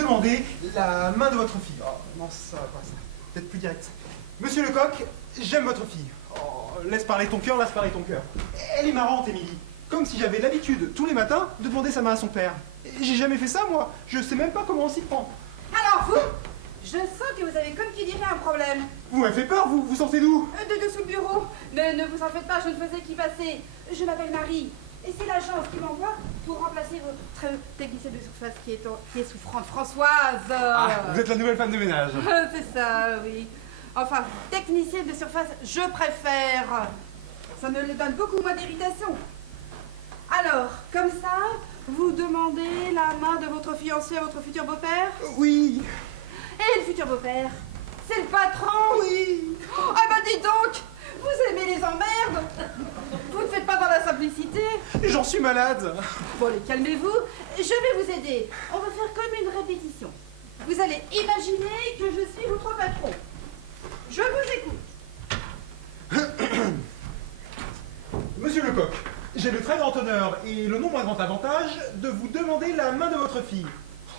demander la main de votre fille. Oh, non, ça va pas, ça. Peut-être plus direct. Monsieur Lecoq, j'aime votre fille. Oh, laisse parler ton cœur, laisse parler ton cœur. Elle est marrante, Émilie. Comme si j'avais l'habitude, tous les matins, de demander sa main à son père. J'ai jamais fait ça, moi. Je sais même pas comment on s'y prend. Alors vous, je sens que vous avez, comme qui dirait, un problème. Vous m'avez fait peur, vous sortez d'où? De dessous le bureau. Mais ne vous en faites pas, je ne faisais qu'y passer. Je m'appelle Marie. Et c'est l'agence qui m'envoie pour remplacer votre technicienne de surface qui est souffrante, Françoise. Ah, vous êtes la nouvelle femme de ménage. C'est ça, oui. Enfin, technicienne de surface, je préfère. Ça me donne beaucoup moins d'irritation. Alors, comme ça, vous demandez la main de votre fiancé à votre futur beau-père? Oui. Et le futur beau-père? C'est le patron? Oui. Ah bah dis donc, vous aimez les emmerdes? Vous ne faites pas dans la simplicité? J'en suis malade. Bon, allez, calmez-vous, je vais vous aider. On va faire comme une répétition. Vous allez imaginer que je suis votre patron. Je vous écoute. Monsieur Lecoq, j'ai le très grand honneur et le non moins grand avantage de vous demander la main de votre fille.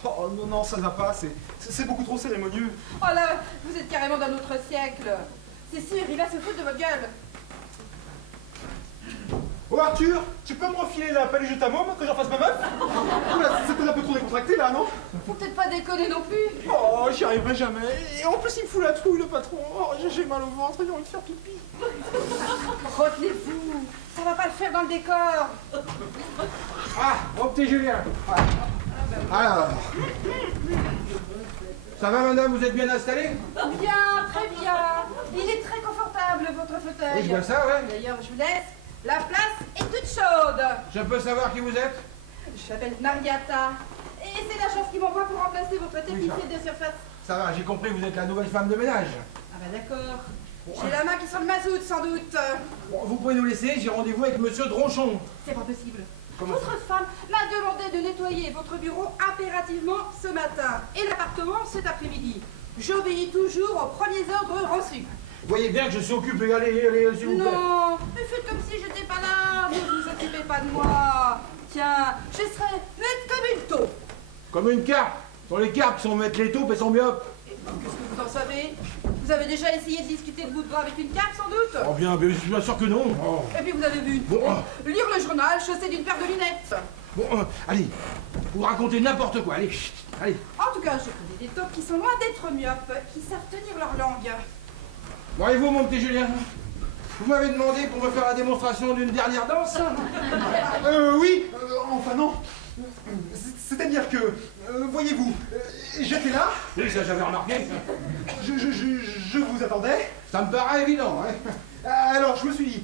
Oh non, non, ça ne va pas, c'est beaucoup trop cérémonieux. Oh là, vous êtes carrément d'un autre siècle. C'est sûr, il va se foutre de votre gueule. Oh Arthur, tu peux me refiler la paluche de ta môme que j'en fasse ma meuf? Oula, c'était un peu trop décontracté là, non? Faut peut-être pas déconner non plus. Oh, j'y arriverai jamais. Et en plus, il me fout la trouille, le patron. Oh, j'ai mal au ventre, j'ai envie de faire pipi. Retenez-vous, ça va pas le faire dans le décor. Ah, mon petit Julien. Alors, ça va madame, vous êtes bien installée? Bien, très bien. Il est très confortable, votre fauteuil. Oui, je vois ça, ouais. D'ailleurs, je vous laisse. La place est toute chaude. Je peux savoir qui vous êtes? Je m'appelle Mariata. Et c'est l'agence qui m'envoie pour remplacer votre technicienne de surface. Ça va, j'ai compris, vous êtes la nouvelle femme de ménage. Ah bah d'accord. J'ai la main qui sent le mazout, sans doute. Bon, vous pouvez nous laisser, j'ai rendez-vous avec monsieur Dronchon. C'est pas possible. Comment Votre femme m'a demandé de nettoyer votre bureau impérativement ce matin et l'appartement cet après-midi. J'obéis toujours aux premiers ordres reçus. Vous voyez bien que je suis occupé, allez, s'il vous plaît. Non, mais faites comme si j'étais pas là. Ne vous occupez pas de moi. Tiens, je serai nette comme une taupe. Comme une carpe. Sur les carpes, si on met les taupes, elles sont myopes. Qu'est-ce que vous en savez? Vous avez déjà essayé de discuter de bout de bras avec une carpe, sans doute? Oh bien, je suis bien sûr que non. Oh. Et puis vous avez vu Bon, lire le journal chaussé d'une paire de lunettes. Bon, allez, vous racontez n'importe quoi, allez, chut, allez. En tout cas, je connais des taupes qui sont loin d'être myopes, qui savent tenir leur langue. Bon, et vous, mon petit Julien? Vous m'avez demandé pour me faire la démonstration d'une dernière danse? Oui, enfin non. C'est-à-dire que, voyez-vous, j'étais là, Oui, ça j'avais remarqué. je vous attendais. Ça me paraît évident, hein. Alors je me suis dit,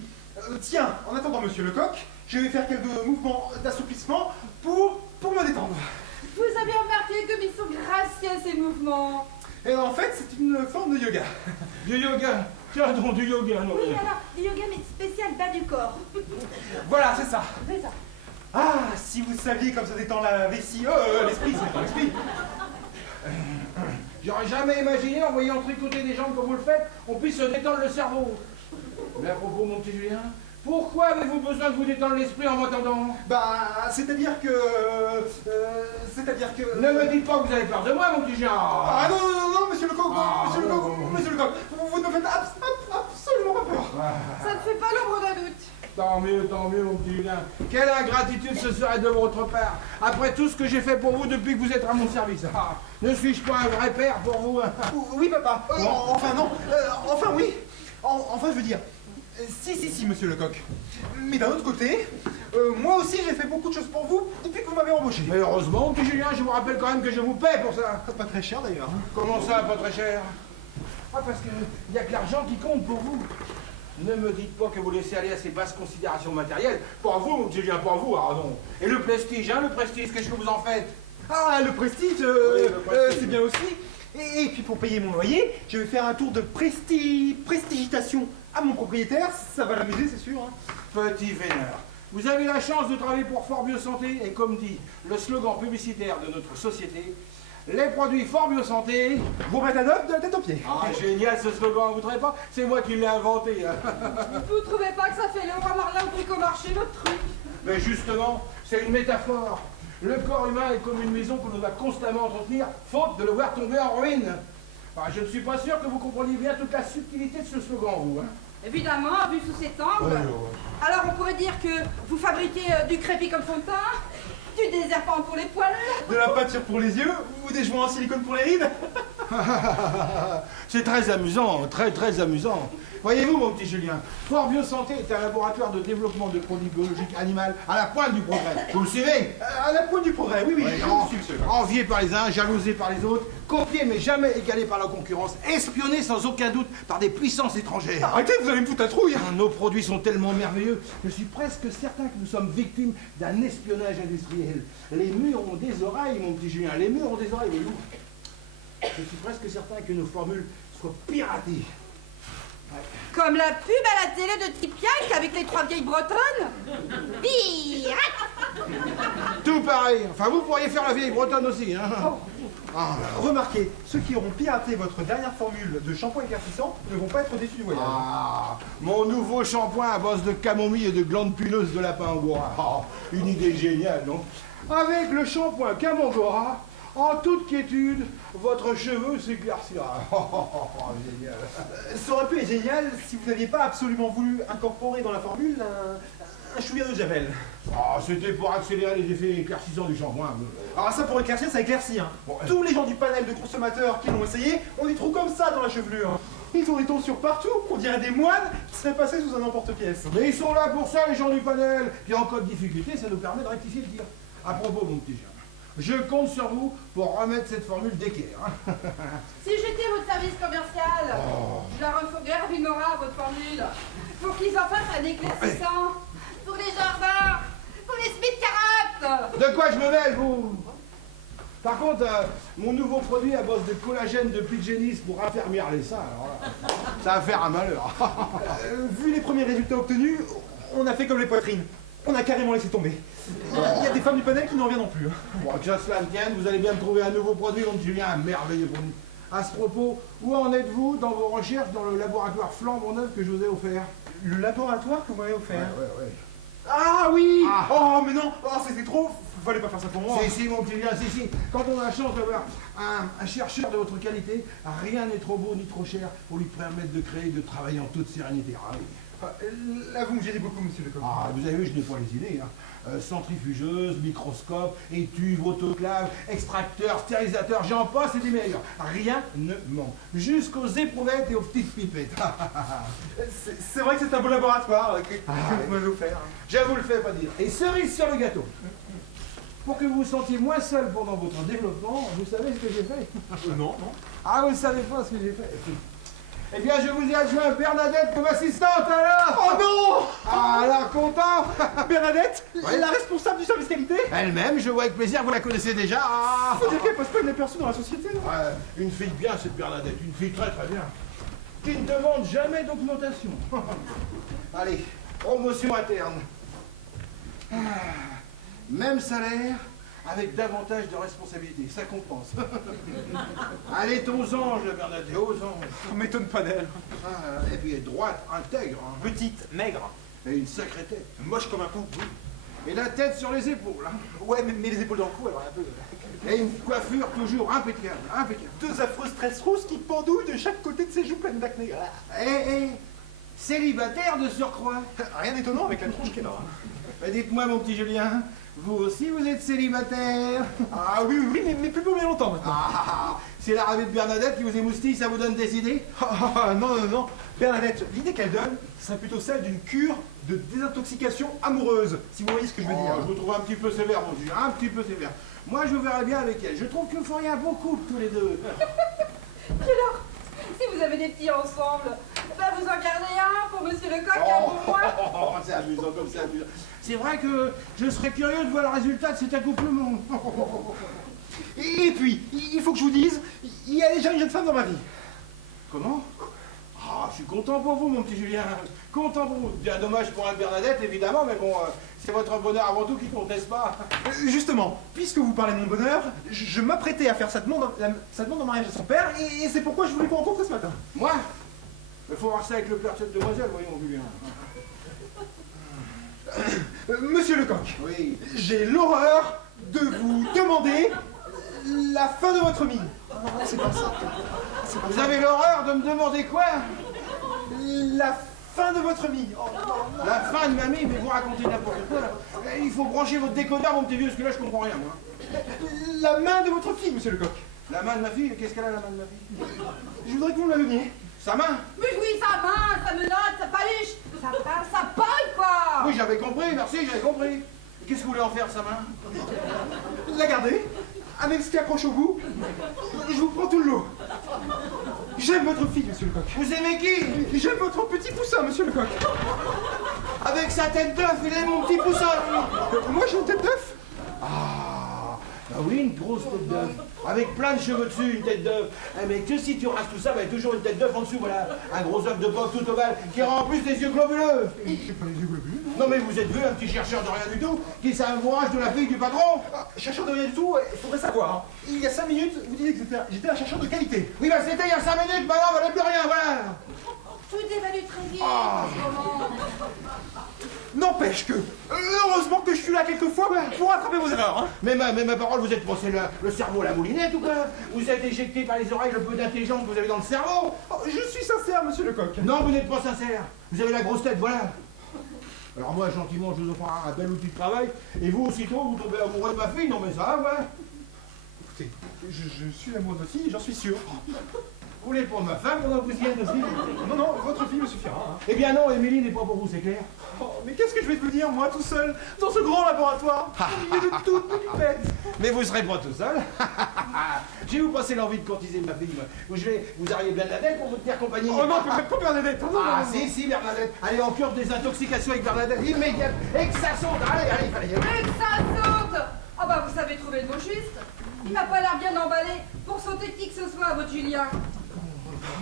tiens, en attendant Monsieur Lecoq, je vais faire quelques mouvements d'assouplissement pour me détendre. Vous avez remarqué comme ils sont gracieux ces mouvements. Et en fait, c'est une forme de yoga. Du yoga. Tiens donc, du yoga, non. Oui, alors, du yoga mais spécial bas du corps. Voilà, c'est ça. C'est ça. Ah, si vous saviez comme ça détend la vessie, l'esprit, c'est pas l'esprit. J'aurais jamais imaginé, en voyant tricoter des jambes comme vous le faites, on puisse se détendre le cerveau. Mais à propos, mon petit Julien, pourquoi avez-vous besoin de vous détendre l'esprit en m'entendant? Bah, c'est-à-dire que... Ne me dites pas que vous avez peur de moi, mon petit Julien. Ah non, Monsieur Lecoq, non. Monsieur Lecoq, vous ne me faites absolument pas peur. Ça ne fait pas l'ombre d'un doute. Tant mieux, mon petit Julien. Quelle ingratitude ce serait de votre part, après tout ce que j'ai fait pour vous depuis que vous êtes à mon service. Ah, ne suis-je pas un vrai père pour vous? Oui, papa. Enfin, non. Enfin, oui. Enfin, je veux dire... Si, Monsieur Lecoq. Mais d'un autre côté, moi aussi j'ai fait beaucoup de choses pour vous depuis que vous m'avez embauché. Mais heureusement, mon petit Julien, je vous rappelle quand même que je vous paie pour ça. Pas très cher d'ailleurs. Comment ça, pas très cher? Ah, parce qu'il n'y a que l'argent qui compte pour vous. Ne me dites pas que vous laissez aller à ces basses considérations matérielles. Pour vous, mon petit Julien, pour vous, ah non. Et le prestige, hein, le prestige, qu'est-ce que vous en faites? Ah, le prestige, Oui, le prestige. c'est bien aussi. Et puis pour payer mon loyer, je vais faire un tour de prestigitation à mon propriétaire. Ça va l'amuser, c'est sûr. Hein. Petit vénère, vous avez la chance de travailler pour Fort Biosanté et comme dit le slogan publicitaire de notre société, les produits Fort Biosanté vous mettre à neuf de la tête aux pieds. Ah, génial ce slogan, vous ne trouvez pas? C'est moi qui l'ai inventé. Vous trouvez pas que ça fait le roi Marlin au bricomarché, votre truc? Mais justement, c'est une métaphore. Le corps humain est comme une maison qu'on doit constamment entretenir, faute de le voir tomber en ruine. Enfin, je ne suis pas sûr que vous compreniez bien toute la subtilité de ce slogan, vous. Hein. Évidemment, vu sous cet angle. Alors on pourrait dire que vous fabriquez du crépi comme fond de teint, du désherpant pour les poils. De la peinture pour les yeux ou des joints en silicone pour les rides? C'est très amusant, très amusant. Voyez-vous, mon petit Julien, Fort Biosanté est un laboratoire de développement de produits biologiques animaux à la pointe du progrès. Vous me suivez? À la pointe du progrès, oui, Ouais, je vous suis, monsieur. envié par les uns, jalousé par les autres, copié mais jamais égalé par la concurrence, espionné sans aucun doute par des puissances étrangères. Arrêtez, vous allez me foutre la trouille. Nos produits sont tellement merveilleux, je suis presque certain que nous sommes victimes d'un espionnage industriel. Les murs ont des oreilles, mon petit Julien, les murs ont des oreilles, voyez-vous. Je suis presque certain que nos formules soient piratées. Comme la pub à la télé de Tip Yank avec les 3 vieilles bretonnes. Pirate. Tout pareil. Enfin, vous pourriez faire la vieille bretonne aussi, hein. Remarquez, ceux qui auront piraté votre dernière formule de shampoing éclaircissant ne vont pas être déçus du voyage. Ah, mon nouveau shampoing à base de camomille et de glandes pileuses de lapin angora. Ah, une idée géniale, non? Avec le shampoing camongora, en toute quiétude, votre cheveu s'éclaircira. Génial. Ça aurait pu être génial si vous n'aviez pas absolument voulu incorporer dans la formule un chouïa de javel. Ah, c'était pour accélérer les effets éclaircissants du shampoing. Alors ça pour éclaircir, ça éclaircit. Hein. Bon, Tous les gens du panel de consommateurs qui l'ont essayé ont des trous comme ça dans la chevelure. Ils ont des tonsures partout, on dirait des moines qui seraient passés sous un emporte-pièce. Mais ils sont là pour ça, les gens du panel. Puis en cas de difficulté, ça nous permet de rectifier le tir. À propos, mon petit jeune, je compte sur vous pour remettre cette formule d'équerre. Hein. Si j'étais votre service commercial, je la refourguerais à Vinora, votre formule, pour qu'ils en fassent un éclaircissant. Pour les jardins, pour les smith-carottes. De quoi je me mêle, vous? Par contre, mon nouveau produit à base de collagène de Pidgenis pour affermir les seins, alors là, ça va faire un malheur. Vu les premiers résultats obtenus, on a fait comme les poitrines. On a carrément laissé tomber. Il y a des femmes du panel qui n'en reviennent plus. Bon, que cela ne tienne, vous allez bien me trouver un nouveau produit, mon petit Julien, un merveilleux produit. À ce propos, où en êtes-vous dans vos recherches dans le laboratoire flambant neuf que je vous ai offert? Le laboratoire que vous m'avez offert. Ouais. Ah oui. Ah. Oh mais non, oh, c'était trop. Fallait pas faire ça pour moi. Si, mon petit Julien, si. Quand on a la chance d'avoir un chercheur de votre qualité, rien n'est trop beau ni trop cher pour lui permettre de créer et de travailler en toute sérénité. Ah, oui. Là, vous me gênez beaucoup, monsieur le comte. Ah, vous avez vu, je n'ai pas les idées. Hein. Centrifugeuse, microscope, étuve, autoclave, extracteur, stérilisateur, j'en passe et des meilleurs. Rien ne manque. Jusqu'aux éprouvettes et aux petites pipettes. C'est vrai que c'est un beau laboratoire que vous m'avez offert. Je vous le fais pas dire. Et cerise sur le gâteau. Pour que vous vous sentiez moins seul pendant votre développement, vous savez ce que j'ai fait? Non. Ah, vous ne savez pas ce que j'ai fait? Eh bien, je vous ai adjoint Bernadette comme assistante, alors! Oh non! Ah, alors, content? Bernadette, Ouais. la responsable du service qualité? Elle-même, je vois avec plaisir, vous la connaissez déjà. Ah. Faut dire qu'elle passe pas inaperçue dans la société. Non? Une fille bien, cette Bernadette, une fille très bien. Qui ne demande jamais d'augmentation. Allez, promotion interne. Ah, même salaire, avec davantage de responsabilités, ça compense. Allez, aux anges, Bernadette, aux anges. On m'étonne pas d'elle. Ah, et puis elle est droite, intègre, hein. Petite, maigre, Et une sacrée tête. moche comme un pou. Et la tête sur les épaules, hein. Ouais, mais les épaules dans le cou, alors un peu. Et une coiffure toujours impeccable, impeccable. Deux affreuses tresses rousses qui pendouillent de chaque côté de ses joues pleines d'acné. Et célibataire de surcroît. Rien d'étonnant avec la tronche qu'elle a. Bah, dites-moi, mon petit Julien, vous aussi vous êtes célibataire? Ah oui, mais plus pour bien longtemps maintenant. Ah, c'est l'arrivée de Bernadette qui vous émoustille, ça vous donne des idées? Non. Bernadette, l'idée qu'elle donne serait plutôt celle d'une cure de désintoxication amoureuse, si vous voyez ce que je veux dire. Je vous trouve un petit peu sévère, mon Julien, un petit peu sévère. Moi, je vous verrai bien avec elle. Je trouve que vous feriez un beau couple, tous les deux. Alors, si vous avez des petits ensemble, ben vous en gardez un pour Monsieur Lecoq et un pour moi. C'est amusant comme c'est amusant. C'est vrai que je serais curieux de voir le résultat de cet accouplement. Et puis, il faut que je vous dise, il y a déjà une jeune femme dans ma vie. Comment? Ah, je suis content pour vous, mon petit Julien. Content pour vous. Bien dommage pour la Bernadette, évidemment, mais bon, c'est votre bonheur avant tout qui compte, n'est-ce pas? Justement, puisque vous parlez de mon bonheur, je m'apprêtais à faire sa demande en mariage à son père, et c'est pourquoi je voulais vous rencontrer ce matin. Moi? Il faut voir ça avec le père de cette demoiselle, voyons, Julien. Monsieur Lecoq, Oui. j'ai l'horreur de vous demander la fin de votre mie. C'est pas ça. Vous avez l'horreur de me demander quoi? La fin de votre mie. Oh, non. La fin de ma mie, mais vous racontez n'importe quoi là. Il faut brancher votre décodeur, mon petit vieux, parce que là je comprends rien moi. La main de votre fille, monsieur Lecoq. La main de ma fille? Qu'est-ce qu'elle a la main de ma fille? Je voudrais que vous me la donniez. Sa main? Mais oui, sa main, sa menotte, sa paluche, sa paille, quoi. Oui, j'avais compris, merci, j'avais compris. Qu'est-ce que vous voulez en faire, sa main? La garder, avec ce qui accroche au bout. Je vous prends tout le lot. J'aime votre fille, monsieur Lecoq. Vous aimez qui? J'aime votre petit poussin, monsieur Lecoq. Avec sa tête d'œuf, il est mon petit poussin. Moi, j'ai une tête d'œuf. Ah oui, une grosse tête d'œuf. Avec plein de cheveux dessus, une tête d'œuf. Eh, mais que si tu rases tout ça, il y a toujours une tête d'œuf en dessous, voilà. Un gros œuf de porc tout ovale qui rend en plus des yeux globuleux. J'ai pas les yeux globuleux. Non mais vous êtes vu, un petit chercheur de rien du tout, qui s'amourage de la fille du patron? Chercheur de rien du tout, il faudrait savoir. Hein. Il y a 5 minutes, vous disiez que j'étais un chercheur de qualité. Oui, bah c'était il y a 5 minutes, maintenant, on valait plus rien, voilà. Tout évalue très vite Ah. en ce moment. N'empêche que, heureusement que je suis là quelquefois pour rattraper vos erreurs. Hein. Mais ma parole, vous êtes pensé le cerveau à la moulinette ou quoi? Vous êtes éjecté par les oreilles le peu d'intelligence que vous avez dans le cerveau? Oh, je suis sincère, monsieur Lecoq. Non, vous n'êtes pas sincère. Vous avez la grosse tête, voilà. Alors moi, gentiment, je vous offre un bel outil de travail. Et vous, aussitôt, vous tombez amoureux de ma fille. Non mais ça, ouais. Écoutez, je suis amoureux de votre fille, j'en suis sûr. Vous voulez pour ma femme pendant que vous y êtes aussi? Non, non, votre fille me suffira. Hein. Eh bien non, Émilie n'est pas pour vous, c'est clair. Oh, mais qu'est-ce que je vais devenir, moi, tout seul, dans ce grand laboratoire, au milieu de toutes mes pipettes? Mais vous serez pas tout seul. Je vais vous passer l'envie de courtiser ma fille. Vous auriez Bernadette pour vous tenir compagnie. Oh non, pas Bernadette. Non, non, Ah non, non. si, Bernadette. Allez, en cure des intoxications avec Bernadette, immédiate. Et que ça saute. Allez, fallait y aller. Et que ça saute. Ah bah vous savez trouver le mot juste. Il n'a pas l'air bien emballé pour sauter qui que ce soit, votre Julien.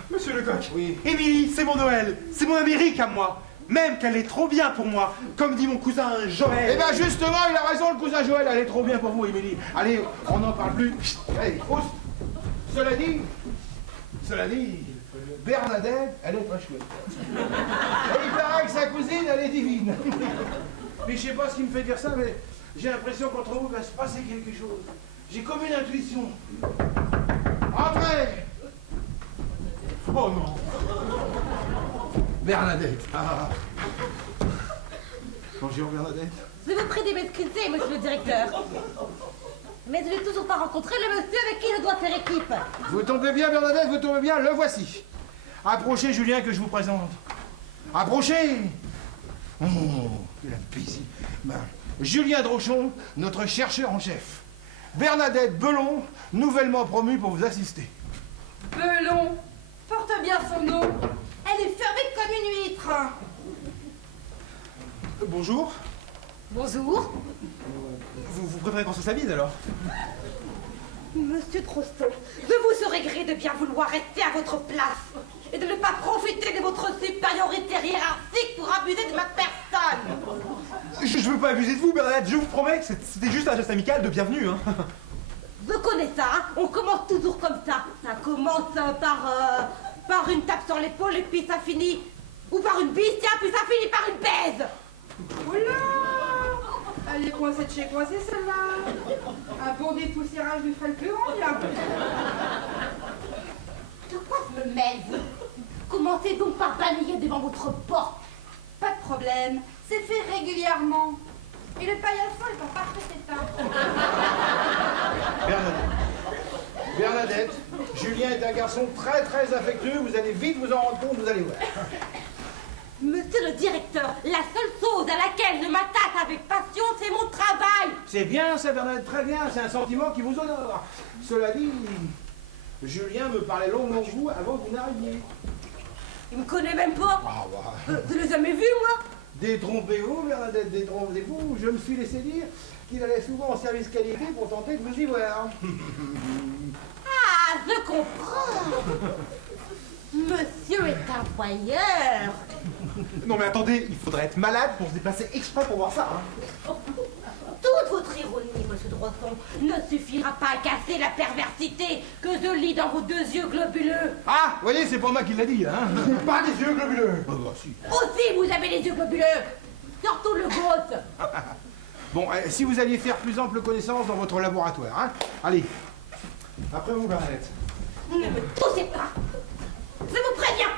Monsieur Lecoq. Oui. Émilie, c'est mon Noël, c'est mon Amérique à moi. Même qu'elle est trop bien pour moi, comme dit mon cousin Joël. Eh bien justement, il a raison, le cousin Joël, elle est trop bien pour vous, Émilie. Allez, on n'en parle plus. Allez, pause. Cela dit, Bernadette, elle est très chouette. Et il paraît que sa cousine, elle est divine. Mais je sais pas ce qui me fait dire ça, mais j'ai l'impression qu'entre vous va se passer quelque chose. J'ai comme une intuition. Entrez. Oh non. Bernadette. Ah. Bonjour Bernadette. Je vous prie de m'excuser, monsieur le directeur. Mais je n'ai toujours pas rencontré le monsieur avec qui je dois faire équipe. Vous tombez bien Bernadette, vous tombez bien, le voici. Approchez Julien que je vous présente. Approchez. Oh, la paisible. Ben, Julien Drochon, notre chercheur en chef. Bernadette Belon, nouvellement promue pour vous assister. Belon porte bien son nom. Elle est fermée comme une huître. Bonjour. Bonjour. Vous préférez qu'on se s'habille alors? Monsieur Troston, je vous serais gré de bien vouloir rester à votre place et de ne pas profiter de votre supériorité hiérarchique pour abuser de ma personne. Je veux pas abuser de vous, Bernadette, je vous promets que c'était juste un geste amical de bienvenue. Hein. Je connais ça, hein. On commence toujours comme ça. Ça commence par une tape sur l'épaule et puis ça finit... Ou par une bise, tiens, puis ça finit par une baise. Oula! Elle est coincée de chez coincée, celle-là. Un bon dépoussiérage lui ferait le plus grand bien. De quoi je me mêle, vous? Commencez donc par balayer devant votre porte. Pas de problème, c'est fait régulièrement. Et le paillasson est en parfait état. Bernadette, Julien est un garçon très très affectueux, vous allez vite vous en rendre compte, vous allez voir. Monsieur le directeur, la seule chose à laquelle je m'attache avec passion, c'est mon travail. C'est bien ça Bernadette, très bien, c'est un sentiment qui vous honore. Cela dit, Julien me parlait longuement de vous avant que vous n'arriviez. Il me connaît même pas. Ah bah. Je l'ai jamais vu, moi. Détrompez-vous Bernadette, détrompez-vous, je me suis laissé dire qu'il allait souvent en service qualité pour tenter de vous y voir. Ah, je comprends. Monsieur est un voyeur. Non mais attendez, il faudrait être malade pour se déplacer exprès pour voir ça. Hein. Toute votre ironie, monsieur Drosson, ne suffira pas à casser la perversité que je lis dans vos deux yeux globuleux. Ah, voyez, c'est pas moi qui l'a dit, hein. Pas des yeux globuleux. Ah bah si. Aussi, vous avez les yeux globuleux. Surtout le gauche. Bon, si vous alliez faire plus ample connaissance dans votre laboratoire, hein. Allez. Après vous, Bernadette. Ne me touchez pas. Je vous préviens.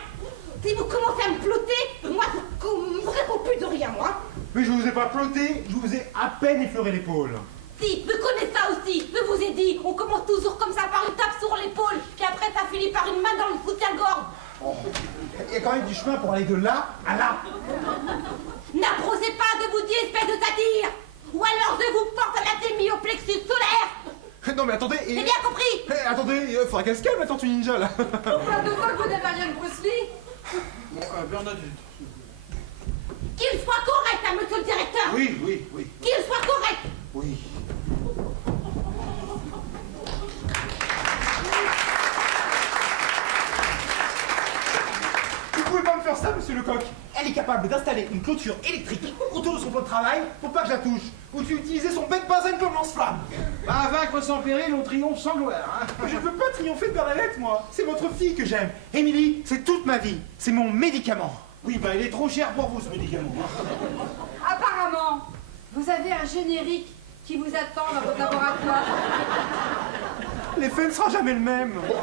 Si vous commencez à me ploter, moi, je ne réponds plus de rien, moi. Mais je vous ai pas ploté, je vous ai à peine effleuré l'épaule. Si, je connais ça aussi. Je vous ai dit, on commence toujours comme ça par une tape sur l'épaule, puis après ça finit par une main dans le soutien-gorge. Oh, il y a quand même du chemin pour aller de là à là. N'approchez pas de vous dire, espèce de satire. Ou alors je vous porte à la démie au plexus solaire. Non mais attendez, J'ai bien compris. attendez, il faudra qu'elle se calme la tortue ninja là. Pourquoi de fois que vous n'avez rien de Bruce Lee? Bon, Bernadette. Qu'il soit correct, hein, monsieur le directeur. Oui. Qu'il soit correct. Oui. Vous pouvez pas me faire ça, monsieur Lecoq. Elle est capable d'installer une clôture électrique autour de son plan de travail pour pas que je la touche. Ou d'utiliser son bec benzène comme lance-flamme. Bah, vaincre sans péril, on triomphe sans gloire. Hein. Je ne veux pas triompher de Bernadette, moi. C'est votre fille que j'aime. Émilie, c'est toute ma vie. C'est mon médicament. Oui, bah, il est trop cher pour vous, ce médicament. Apparemment, vous avez un générique qui vous attend dans votre laboratoire. L'effet ne sera jamais le même. Bon,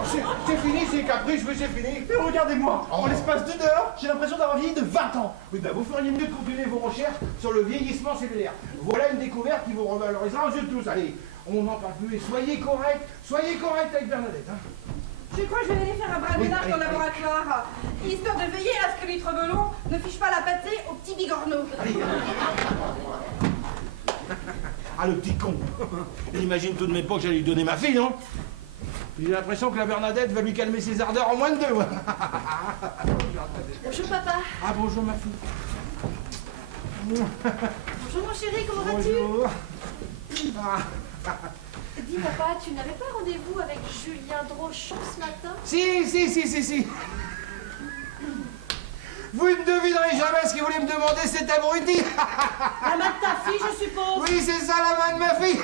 c'est fini, c'est caprice, mais c'est fini. Mais regardez-moi, en l'espace d'une heure, j'ai l'impression d'avoir vieilli de 20 ans. Oui, bah, vous feriez mieux de continuer vos recherches sur le vieillissement cellulaire. Voilà une découverte qui vous revalorisera aux yeux de tous. Allez, on n'en parle plus. Et soyez correct avec Bernadette. Hein. Je crois que je vais aller faire un bras de Oui, ménage allez, dans le laboratoire, histoire de veiller à ce que les tremelons ne fichent pas la pâtée au petit bigorneau. Allez. Ah, le petit con. Il imagine tout de même pas que j'allais lui donner ma fille, non? J'ai l'impression que la Bernadette va lui calmer ses ardeurs en moins de 2. Bonjour papa. Ah, bonjour ma fille. Bonjour mon chéri, comment Bonjour. Dis papa, tu n'avais pas rendez-vous avec Julien Drochon ce matin? Si. Vous ne devinerez jamais ce qu'il voulait me demander, cet abruti. La main de ta fille, je suppose. Oui, c'est ça, la main de ma fille.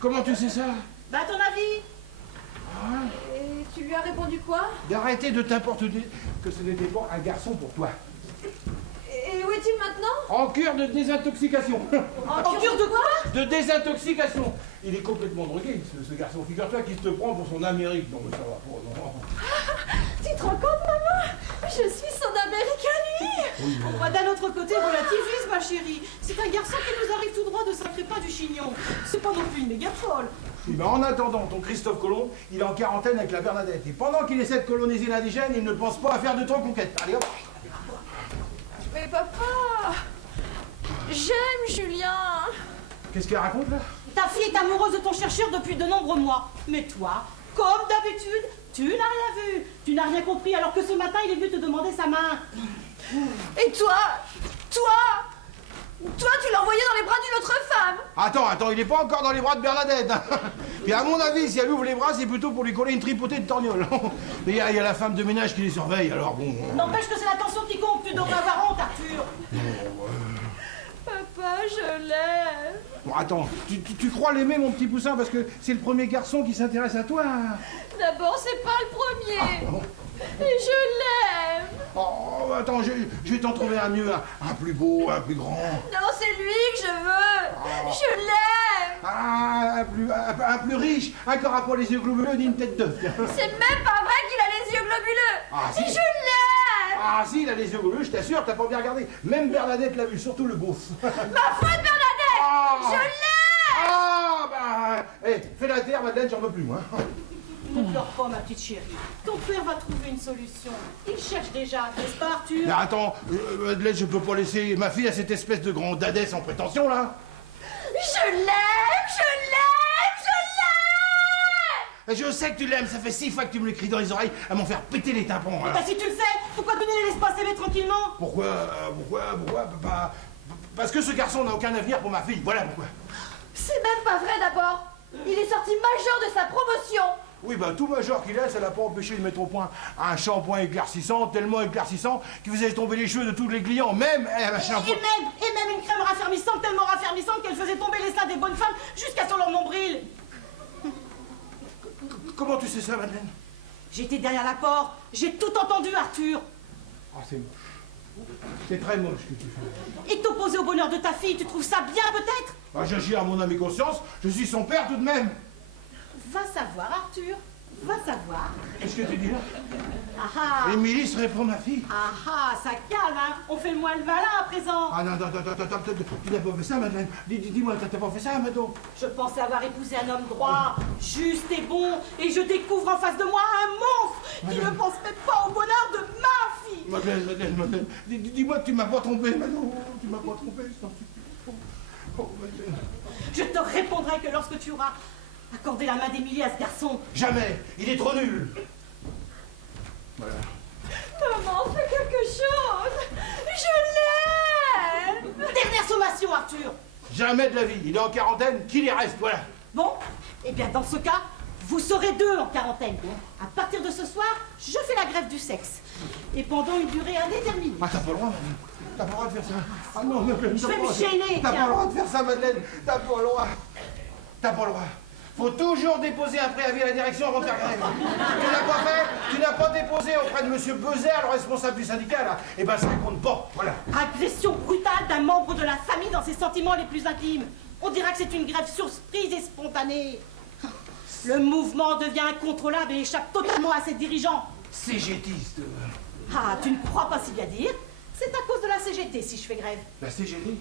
Comment tu sais ça? Bah, à ton avis? Et tu lui as répondu quoi? D'arrêter de t'importuner que ce n'était pas un garçon pour toi. Et où est-il maintenant? En cure de désintoxication. En cure de quoi? De désintoxication. Il est complètement drogué, ce garçon. Figure-toi qu'il te prend pour son Amérique. Non, mais ça va pas, non. Tu te rends compte, maman? Je suis son Amérique à lui! Moi, d'un autre côté, relativise, ma chérie. C'est un garçon qui nous arrive tout droit de Saint-Crépin du Chignon. C'est pas non plus une méga folle. Oui, ben en attendant, ton Christophe Colomb, il est en quarantaine avec la Bernadette. Et pendant qu'il essaie de coloniser l'indigène, il ne pense pas à faire de trop conquête. Allez hop. Mais papa! J'aime Julien! Qu'est-ce qu'elle raconte, là? Ta fille est amoureuse de ton chercheur depuis de nombreux mois. Mais toi, comme d'habitude, tu n'as rien vu. Tu n'as rien compris alors que ce matin, il est venu te demander sa main. Et toi, tu l'as envoyé dans les bras d'une autre femme! Attends, il est pas encore dans les bras de Bernadette. Hein. Puis à mon avis, si elle ouvre les bras, c'est plutôt pour lui coller une tripotée de torgnoles. Mais il y a la femme de ménage qui les surveille, alors bon... N'empêche que c'est l'attention qui compte. Tu devrais avoir honte, Arthur. Papa, je l'aime! Bon, attends, tu crois l'aimer, mon petit poussin, parce que c'est le premier garçon qui s'intéresse à toi. D'abord, c'est pas le premier! Bon. Et je l'aime! Oh, attends, je vais t'en trouver un mieux, un plus beau, un plus grand. Non, c'est lui que je veux! Je l'aime! Ah, un plus riche, un qui n'aura pas les yeux globuleux ni une tête d'œuf. C'est même pas vrai qu'il a les yeux globuleux! Ah, si. Et je l'aime! Ah si, il a les yeux globuleux, je t'assure, t'as pas bien regardé. Même Bernadette l'a vu, surtout le beauf. Ma faute, Bernadette! Ah. Je l'aime! Ah, bah... fais la terre, Madeleine, j'en veux plus, moi. Ne pleure pas, ma petite chérie. Ton père va trouver une solution. Il cherche déjà, n'est-ce pas, Arthur? Mais attends, Madeleine, je peux pas laisser ma fille à cette espèce de grand dadais sans prétention, là. Je l'aime! Je sais que tu l'aimes, ça fait 6 fois que tu me le cries dans les oreilles à m'en faire péter les tympans. Alors. Bah, si tu le sais, pourquoi tu ne les laisses pas s'aimer tranquillement? Pourquoi parce que ce garçon n'a aucun avenir pour ma fille, voilà pourquoi. C'est même pas vrai d'abord! Il est sorti major de sa promotion! Oui, bah tout major qu'il est, ça l'a pas empêché de mettre au point un shampoing éclaircissant, tellement éclaircissant qu'il faisait tomber les cheveux de tous les clients, même un shampoing. Et même une crème raffermissante, tellement raffermissante qu'elle faisait tomber les seins des bonnes femmes jusqu'à sur leur nombril. Comment tu sais ça, Madeleine? J'étais derrière la porte, j'ai tout entendu, Arthur. Ah, c'est moche. C'est très moche ce que tu fais. Et t'opposer au bonheur de ta fille, tu trouves ça bien peut-être? Bah, j'agis à mon âme et conscience, je suis son père tout de même. Va savoir, Arthur. Va savoir. Qu'est-ce que tu dis là? Ah ah. Émilie serait pour ma fille. Ah ah, ça calme, hein. On fait le moins le malin à présent. Ah non, tu n'as pas fait ça, Madeleine. Dis-moi, t'as pas fait ça, Mado? Je pensais avoir épousé un homme droit, juste et bon, et je découvre en face de moi un monstre qui ne pense même pas au bonheur de ma fille. Madeleine, dis-moi que tu m'as pas trompé, Mado. Tu m'as pas trompé, je t'en supplie. Oh, Madeleine. Je te répondrai que lorsque tu auras accordé la main d'Émilie à ce garçon. Jamais, il est trop nul. Voilà. Maman, fais quelque chose. Je l'aime. Dernière sommation, Arthur. Jamais de la vie, il est en quarantaine, qu'il y reste, voilà. Bon, eh bien dans ce cas, vous serez 2 en quarantaine. À partir de ce soir, je fais la grève du sexe. Et pendant une durée indéterminée. Ah, t'as pas le droit, Madeleine. T'as pas le droit de faire ça. Ah non, Madeleine, Je vais me gêner, T'as pas tiens. le droit de faire ça, Madeleine. T'as pas le droit. T'as pas le droit. Faut toujours déposer un préavis à la direction avant de faire grève. Tu n'as pas fait, tu n'as pas déposé auprès de monsieur Bezer, le responsable du syndicat, là. Eh ben, ça compte pas, voilà. Agression brutale d'un membre de la famille dans ses sentiments les plus intimes. On dira que c'est une grève surprise et spontanée. Le mouvement devient incontrôlable et échappe totalement à ses dirigeants. CGTiste. Ah, tu ne crois pas si bien dire? C'est à cause de la CGT si je fais grève. La CGT?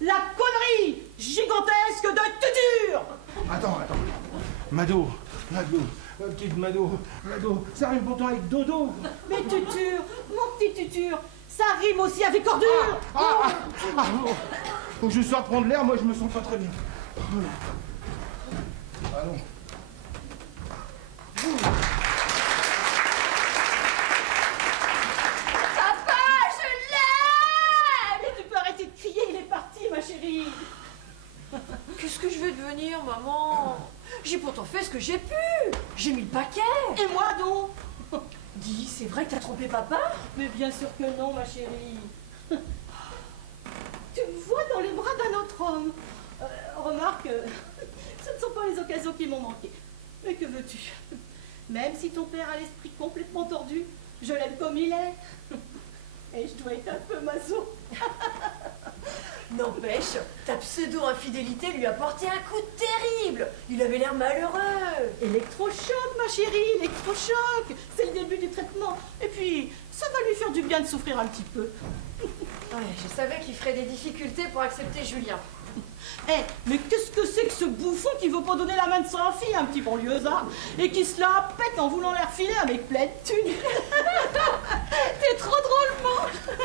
La connerie gigantesque de tuture. Attends. Mado, petite Mado, ça rime pourtant avec dodo. Mais tuture, mon petit tuture, ça rime aussi avec ordure. Faut que je sorte prendre l'air, moi je me sens pas très bien. Ah non. Papa, je l'aime. Mais tu peux arrêter de crier, il est parti, ma chérie. Qu'est-ce que je vais devenir, maman? J'ai pourtant fait ce que j'ai pu. J'ai mis le paquet. Et moi donc? Dis, c'est vrai que t'as trompé papa? Mais bien sûr que non, ma chérie. Tu me vois dans les bras d'un autre homme. Remarque, ce ne sont pas les occasions qui m'ont manqué. Mais que veux-tu? Même si ton père a l'esprit complètement tordu, je l'aime comme il est. Et je dois être un peu maso. N'empêche, ta pseudo-infidélité lui a porté un coup terrible. Il avait l'air malheureux. Électrochoc, ma chérie, électrochoc. C'est le début du traitement. Et puis, ça va lui faire du bien de souffrir un petit peu. Ouais, je savais qu'il ferait des difficultés pour accepter Julien. Eh, mais qu'est-ce que c'est que ce bouffon qui veut pas donner la main de sa fille, un petit banlieusard, et qui se la pète en voulant la refiler avec plein de thunes? T'es trop drôle, Manche.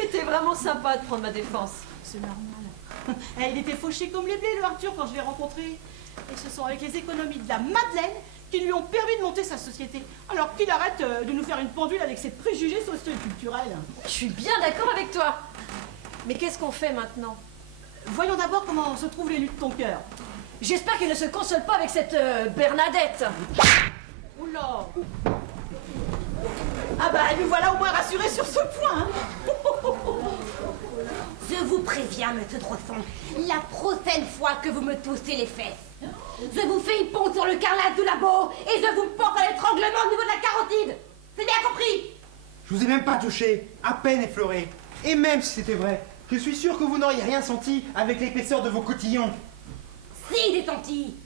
Et t'es vraiment sympa de prendre ma défense. C'est normal. Eh, il était fauché comme les blés, le Arthur, quand je l'ai rencontré. Et ce sont avec les économies de la Madeleine qui lui ont permis de monter sa société. Alors qu'il arrête de nous faire une pendule avec ses préjugés socio-culturels. Je suis bien d'accord avec toi. Mais qu'est-ce qu'on fait maintenant? Voyons d'abord comment se trouve l'élu de ton cœur. J'espère qu'il ne se console pas avec cette Bernadette. Oula! Ah bah, nous voilà au moins rassurés sur ce point. Hein. Je vous préviens, monsieur Drosson, la prochaine fois que vous me touchez les fesses, je vous fais une ponte sur le carrelage du labo et je vous porte à l'étranglement au niveau de la carotide. C'est bien compris? Je vous ai même pas touché, à peine effleuré. Et même si c'était vrai, je suis sûr que vous n'auriez rien senti avec l'épaisseur de vos cotillons. Si, j'ai senti.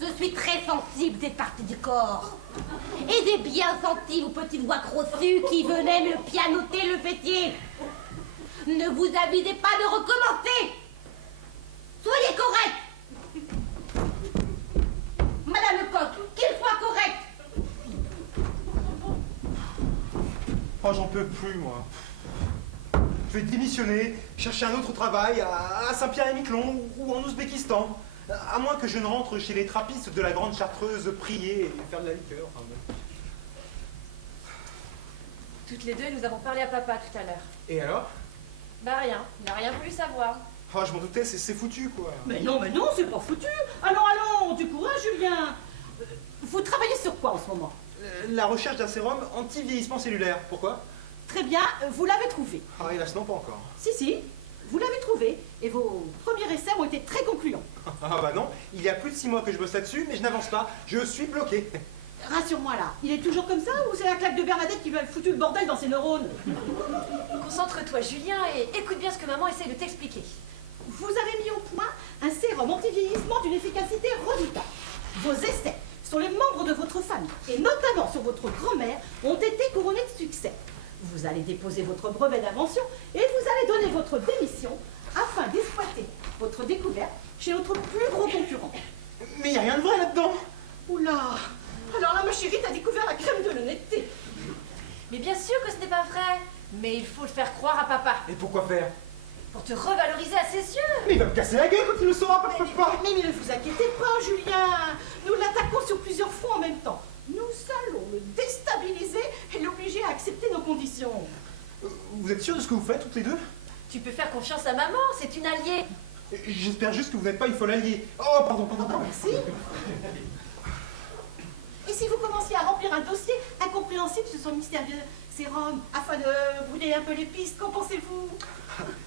Je suis très sensible des parties du corps. Et j'ai bien senti vos petites voix crossues qui venaient me pianoter le fessier. Ne vous avisez pas de recommencer. Soyez correct. Madame Lecoq, qu'il soit correct. Oh, j'en peux plus, moi. Je vais démissionner, chercher un autre travail à Saint-Pierre-et-Miquelon ou en Ouzbékistan. À moins que je ne rentre chez les trappistes de la Grande Chartreuse prier et faire de la liqueur. Enfin, bon. Toutes les deux, nous avons parlé à papa tout à l'heure. Et alors? Bah rien, il n'a rien voulu savoir. Oh, je m'en doutais, c'est foutu, quoi. Mais non, c'est pas foutu. Allons, du courage, Julien. Vous travaillez sur quoi en ce moment? La recherche d'un sérum anti-vieillissement cellulaire. Pourquoi? Très bien, vous l'avez trouvé. Ah, hélas, non, pas encore. Si, vous l'avez trouvé. Et vos premiers essais ont été très concluants. Ah bah non, il y a plus de 6 mois que je bosse là-dessus, mais je n'avance pas. Je suis bloqué. Rassure-moi là, il est toujours comme ça ou c'est la claque de Bernadette qui lui a foutu le bordel dans ses neurones? Concentre-toi, Julien, et écoute bien ce que maman essaie de t'expliquer. Vous avez mis au point un sérum anti-vieillissement d'une efficacité redoutable. Vos essais sur les membres de votre famille, et notamment sur votre grand-mère, ont été couronnés de succès. Vous allez déposer votre brevet d'invention et vous allez donner votre démission afin d'exploiter votre découverte chez notre plus gros concurrent. Mais y a rien de vrai là-dedans. Oula! Alors là, ma chérie, t'as découvert la crème de l'honnêteté. Mais bien sûr que ce n'est pas vrai. Mais il faut le faire croire à papa. Et pourquoi faire? Pour te revaloriser à ses yeux. Mais il va me casser la gueule quand il le saura, papa. Mais ne vous inquiétez pas, Julien. Nous l'attaquons sur plusieurs fronts en même temps. Nous allons le déstabiliser et l'obliger à accepter nos conditions. Vous êtes sûr de ce que vous faites, toutes les deux? Tu peux faire confiance à maman, c'est une alliée. J'espère juste que vous n'êtes pas une folle alliée. Oh, pardon. Merci. Et si vous commenciez à remplir un dossier incompréhensible sur son mystérieux sérum afin de brouiller un peu les pistes, qu'en pensez-vous?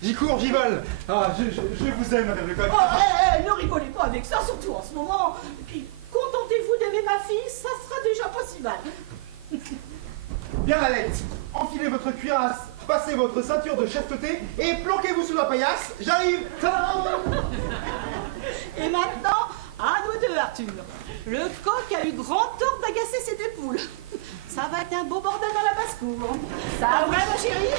J'y cours, j'y vole. Ah, je vous aime, madame Lecoq. Oh, ne rigolez pas avec ça, surtout en ce moment. Et puis, contentez-vous d'aimer ma fille, ça sera déjà pas si mal. Bien, Lalette, enfilez votre cuirasse, passez votre ceinture de chasteté et planquez-vous sous la paillasse. J'arrive. Tadam. Et maintenant, à nous deux, Arthur. Le coq a eu grand tort d'agacer ses deux poules. Ça va être un beau bordel dans la basse-cour. Ça va, ma chérie?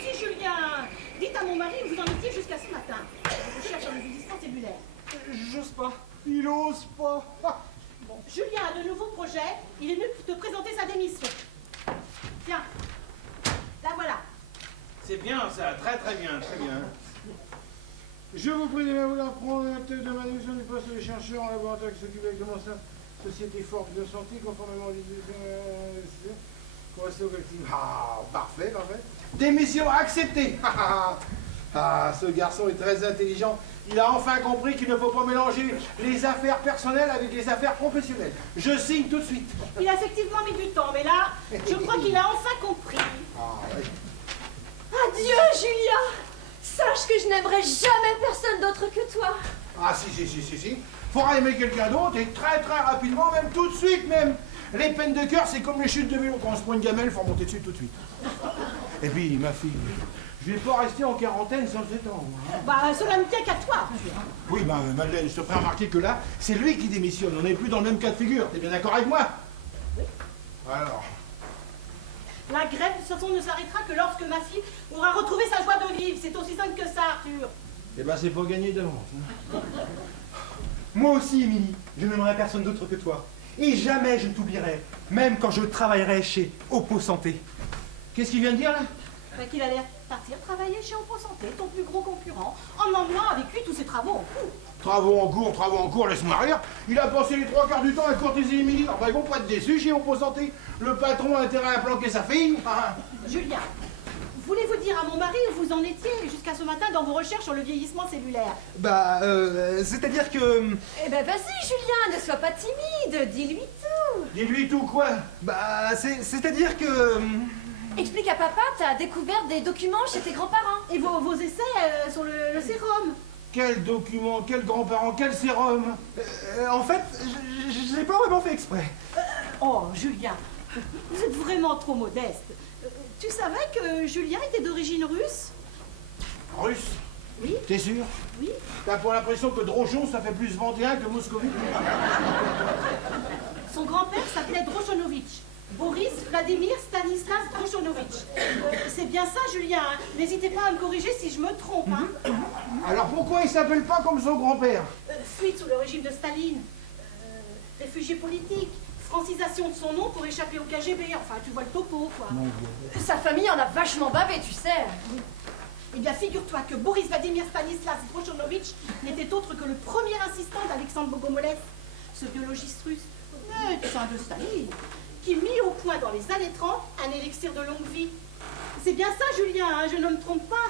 Si, Julien, dites à mon mari où vous en étiez jusqu'à ce matin. Je cherche un vieillissement cellulaire. J'ose pas. Il ose pas. Ah. Bon, Julien a de nouveaux projets. Il est venu te présenter sa démission. Tiens, la voilà. C'est bien ça, très bien, très bien. Je vous prie de bien vouloir prendre la tête de ma démission du poste de chercheur en laboratoire qui s'occupe avec mon société forte de santé, conformément aux conventions collectives. Ah, parfait. Démission acceptée. Ah, ce garçon est très intelligent. Il a enfin compris qu'il ne faut pas mélanger les affaires personnelles avec les affaires professionnelles. Je signe tout de suite. Il a effectivement mis du temps, mais là, je crois qu'il a enfin compris. Ah, ouais. Adieu, Julien. Sache que je n'aimerai jamais personne d'autre que toi. Ah si. Faudra aimer quelqu'un d'autre et très rapidement, même tout de suite même. Les peines de cœur, c'est comme les chutes de vélo. Quand on se prend une gamelle, il faut remonter dessus tout de suite. Et puis, ma fille, je vais pas rester en quarantaine sans le temps. Hein. Bah, cela ne tient qu'à toi. Oui, bah, Madeleine, je te ferai remarquer que là, c'est lui qui démissionne. On n'est plus dans le même cas de figure. T'es bien d'accord avec moi? Oui. Alors. La grève, de toute façon, ne s'arrêtera que lorsque ma fille aura retrouvé sa joie de vivre. C'est aussi simple que ça, Arthur. Eh ben, c'est pas gagné d'avance. Hein. Moi aussi, Émilie, je n'aimerais personne d'autre que toi. Et jamais je ne t'oublierai, même quand je travaillerai chez Oppo Santé. Qu'est-ce qu'il vient de dire, là? Bah, qu'il allait partir travailler chez Oppo Santé, ton plus gros concurrent, en emmenant avec lui tous ses travaux en cours. Travaux en cours, laisse-moi rire. Il a passé les 3 quarts du temps à courtiser Émilie. Enfin, ils vont pas être déçus chez Oppo Santé. Le patron a intérêt à planquer sa fille. Ah. Julien, voulez-vous dire à mon mari où vous en étiez jusqu'à ce matin dans vos recherches sur le vieillissement cellulaire? Bah, c'est-à-dire que... Eh ben vas-y, Julien, ne sois pas timide. Dis-lui tout. Dis-lui tout quoi? Bah, c'est-à-dire que... Explique à papa ta découverte des documents chez tes grands-parents. Et vos essais sur le sérum? Quel document, quel grand-parent, quel sérum? En fait, je l'ai pas vraiment fait exprès. Oh, Julien, vous êtes vraiment trop modeste. Tu savais que Julien était d'origine russe? Russe? Oui. T'es sûr? Oui. T'as pas l'impression que Drochon, ça fait plus vendéen que Moscovite? Son grand-père s'appelait Drochonovitch. Boris Vladimir Stanislas Drochonovitch. C'est bien ça, Julien. Hein. N'hésitez pas à me corriger si je me trompe. Hein. Alors pourquoi il s'appelle pas comme son grand-père? Fuite sous le régime de Staline. Réfugié politique. Francisation de son nom pour échapper au KGB. Enfin, tu vois le topo, quoi. Sa famille en a vachement bavé, tu sais. Eh bien, figure-toi que Boris Vladimir Stanislas Drochonovitch n'était autre que le premier assistant d'Alexandre Bogomolov, ce biologiste russe, médecin de Staline, qui mit au point dans les années 30 un élixir de longue vie. C'est bien ça, Julien, hein, je ne me trompe pas.